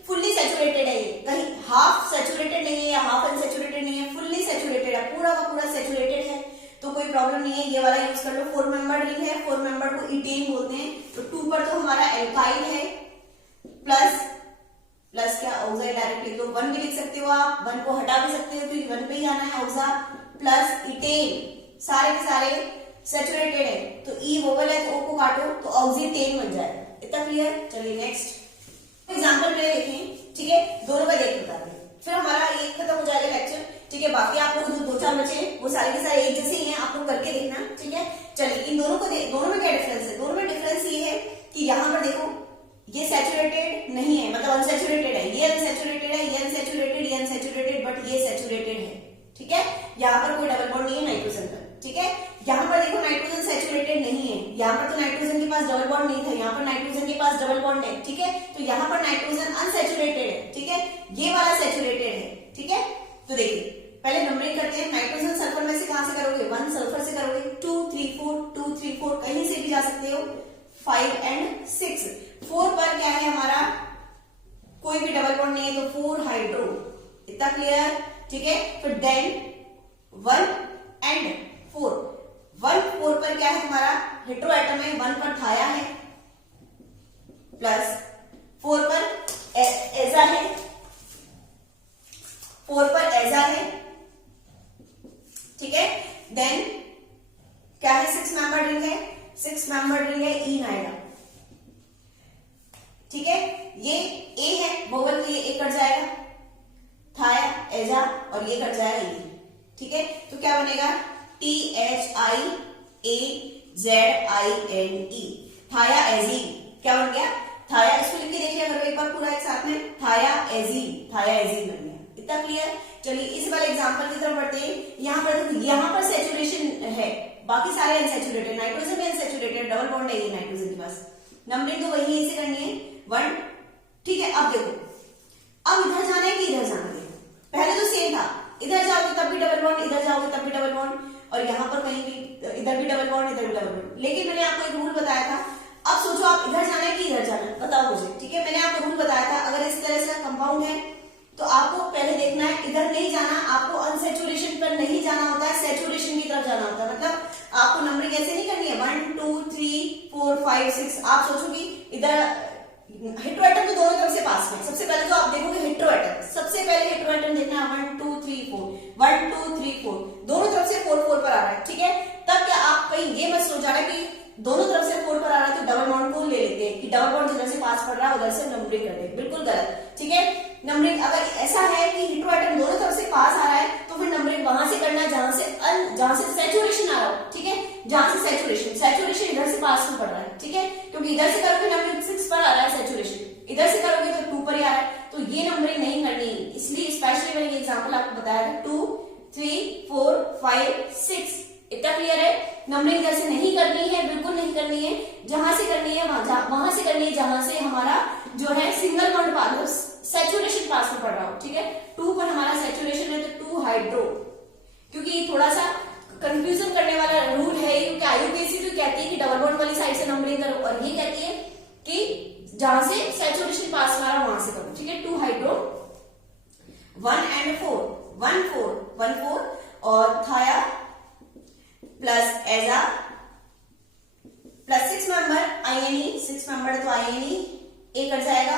फुल्ली सैचुरेटेड है, ये कहीं हाफ सैचुरेटेड नहीं है या हाफ अनसैचुरेटेड नहीं है, फुल्ली सैचुरेटेड है, पूरा का पूरा सैचुरेटेड है, तो कोई प्रॉब्लम नहीं है, ये वाला यूज कर लो। 4 मेंबर्ड रिंग है, 4 मेंबर्ड को इथेन बोलते हैं, तो 2 पर तो हमारा एल्काइल है, प्लस प्लस क्या? ऑक्सा डायरेक्टली, तो 1 भी लिख सकते हो आप, 1 को हटा भी सकते हो, क्योंकि 1 पे ही आना है, ऑक्सा प्लस इथेन, सारे के सारे सैचुरेटेड है, तो ई वोवल है तो ओ को काटो, तो ऑक्सीटेन बन जाएगा। इतना क्लियर? चलिए नेक्स्ट एग्जांपल में देखें, ठीक है, दोनों का देख बता दें, फिर हमारा ये खत्म हो जाएगा लेक्चर, ठीक है। बाकी आप लोग जो 2-4 बचे वो सारे के सारे एक जैसे ही हैं, आप लोग करके देखना, ठीक है। चलिए इन दोनों को दोनों में क्या डिफरेंस है? दोनों में डिफरेंस ये है कि यहाँ पर देखो, ये सैचुरेटेड नहीं है, मतलब अनसैचुरेटेड है, ये अनसैचुरेटेड है, ये अनसैचुरेटेड, ये अनसैचुरेटेड, बट ये सैचुरेटेड है, ठीक है। यहाँ पर कोई डबल बॉन्ड नहीं है नाइट्रोजन का, ठीक है। यहाँ पर देखो नाइट्रोजन सैचुरेटेड नहीं है, यहाँ पर तो नाइट्रोजन के पास डबल बॉन्ड नहीं था, यहाँ पर नाइट्रोजन के पास डबल बॉन्ड है, ठीक है। तो यहाँ पर नाइट्रोजन अनसैचुरेटेड है, ठीक है, ये वाला सैचुरेटेड है, ठीक है। तो देखिए पहले नंबरिंग करते हैं। नाइट्रोजन सल्फर में से कहां से करोगे? 1 सल्फर से करोगे, 2 3 4 2 3 4, कहीं से भी जा सकते हो, 5 एंड 6। 4 पर क्या है हमारा? कोई भी डबल बॉन्ड नहीं है, तो 4 हाइड्रो। इतना क्लियर? ठीक है। फिर देन 1 एंड 4, 1 4 पर क्या है हमारा? हेटेरो एटम है, 1 पर थाया है, प्लस 4 पर एजा है, 4 पर एजा है, ठीक है। देन क्या है? 6 मेंबर रिंग है, 6 मेंबर रिंग है, ईन आएगा, ठीक है। ये ए है, वोवल तो ये ए कट जाएगा, थाया एजा, और ये कट जाएगा ये, ठीक है। तो क्या बनेगा? THIAZINE, थाया एजीन। क्या बन गया? थाया। इसको लिख के देख लिया करो एक बार पूरा एक साथ में, थाया एजीन, थाया एजीन बन गया। इतना क्लियर? चलिए इस वाले एग्जांपल की तरफ बढ़ते हैं। यहाँ पर सैचुरेशन है, बाकी सारे अनसैचुरेटेड, नाइट्रोजन भी अनसैचुरेटेड, डबल बॉन्ड है ये नाइट्रोजन के पास। नंबरिंग तो वही ऐसे करनी है, 1, ठीक है। अब देखो, अब इधर जाना है कि इधर जाना है? पहले तो सेम था, इधर जाओगे तब भी डबल बॉन्ड, इधर जाओगे तब भी डबल बॉन्ड, और यहाँ पर कहीं भी इधर भी डबल बॉन्ड, इधर भी डबल बॉन्ड। लेकिन मैंने आपको एक रूल बताया था, अब सोचो आप इधर जाना है कि इधर जाना है, बताओ मुझे, ठीक है। मैंने आपको रूल बताया था, अगर इस तरह से कंपाउंड है तो आपको पहले देखना है, इधर नहीं जाना, आपको अनसैचुरेशन पर नहीं जाना होता है, सैचुरेशन की तरफ जाना होता है। मतलब आपको आपको नंबरिंग ऐसे नहीं करनी है 1 2 3 4 5 6। आप सोचोगे इधर हेट्रोएटम तो दोनों तरफ से पास में। सबसे पहले तो आप देखोगे हेट्रोएटम, सबसे पहले हेट्रोएटम देखना है 1 2 3 4 1 2 3 4 दोनों तरफ से 4 4 पर आ रहा है, ठीक है। तब क्या आप कहीं ये मत सोच जाना कि दोनों तरफ से 4 पर आ रहा है तो डबल बॉन्ड को ले लेते हैं कि डबल बॉन्ड जिधर से पास पड़ रहा है उधर से नंबरिंग कर दे, बिल्कुल गलत, ठीक है। नंबरिंग अगर ऐसा है कि हेट्रोएटम दोनों तरफ से पास आ रहा है तो फिर नंबरिंग वहां से करना है जहां से सैचुरेशन आ रहा हो, ठीक है। जहां से सैचुरेशन इधर से पास में पड़ रहा है, ठीक है, क्योंकि इधर से करोगे नंबरिंग 6 पर आ रहा है सैचुरेशन, इधर से करोगे तो 2 पर ही आ रहा है, तो ये नंबरिंग नहीं करनी। इसलिए स्पेशली मैंने एग्जांपल आपको बताया था 2 3 4 5 6। इतना क्लियर है? नंबरिंग इधर से नहीं करनी है, बिल्कुल नहीं करनी है। जहां से करनी है वहां से करनी है जहां से हमारा जो है सिंगल बॉन्ड पास सैचुरेशन पास में पड़ रहा हो, ठीक है। 2 पर हमारा सैचुरेशन है तो 2 हाइड्रो, क्योंकि थोड़ा सा कंफ्यूजन करने वाला रूल है क्योंकि आईयूपीएससी तो कहती है कि डबल बॉन्ड वाली साइड से नंबरिंग करो और ये कहती है कि जहां से सैचुरेशन पास में आ रहा वहां से करो, ठीक है। 2 हाइड्रो 1 and 4 1 4 1 4 और थाया प्लस एजा प्लस 6 मेंबर आईएनई 6 मेंबर तो आईएनई ए कट जाएगा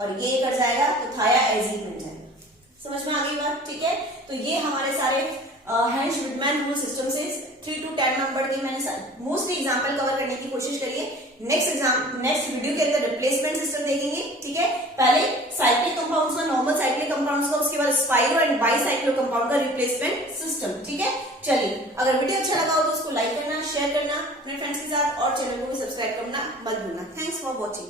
और ये कट जाएगा तो थाया एजी बन जाएगा। समझ में आ गई बात, ठीक है। तो ये हमारे सारे हेंश विडमैन रूल सिस्टम से 3 to 10 मेंबर के मैंने मोस्टली एग्जांपल कवर करने की कोशिश करी है। नेक्स्ट वीडियो के अंदर रिप्लेसमेंट सिस्टम देखेंगे, ठीक है। पहले साइक्लिक कंपाउंड्स का, नॉर्मल साइक्लिक कंपाउंड्स का, उसके बाद स्पाइरो एंड बाईसाइक्लिक कंपाउंड का रिप्लेसमेंट सिस्टम, ठीक है। चलिए, अगर वीडियो अच्छा लगा हो तो उसको लाइक करना, शेयर करना अपने फ्रेंड्स के साथ और चैनल को भी सब्सक्राइब करना मत भूलना। Thanks for watching.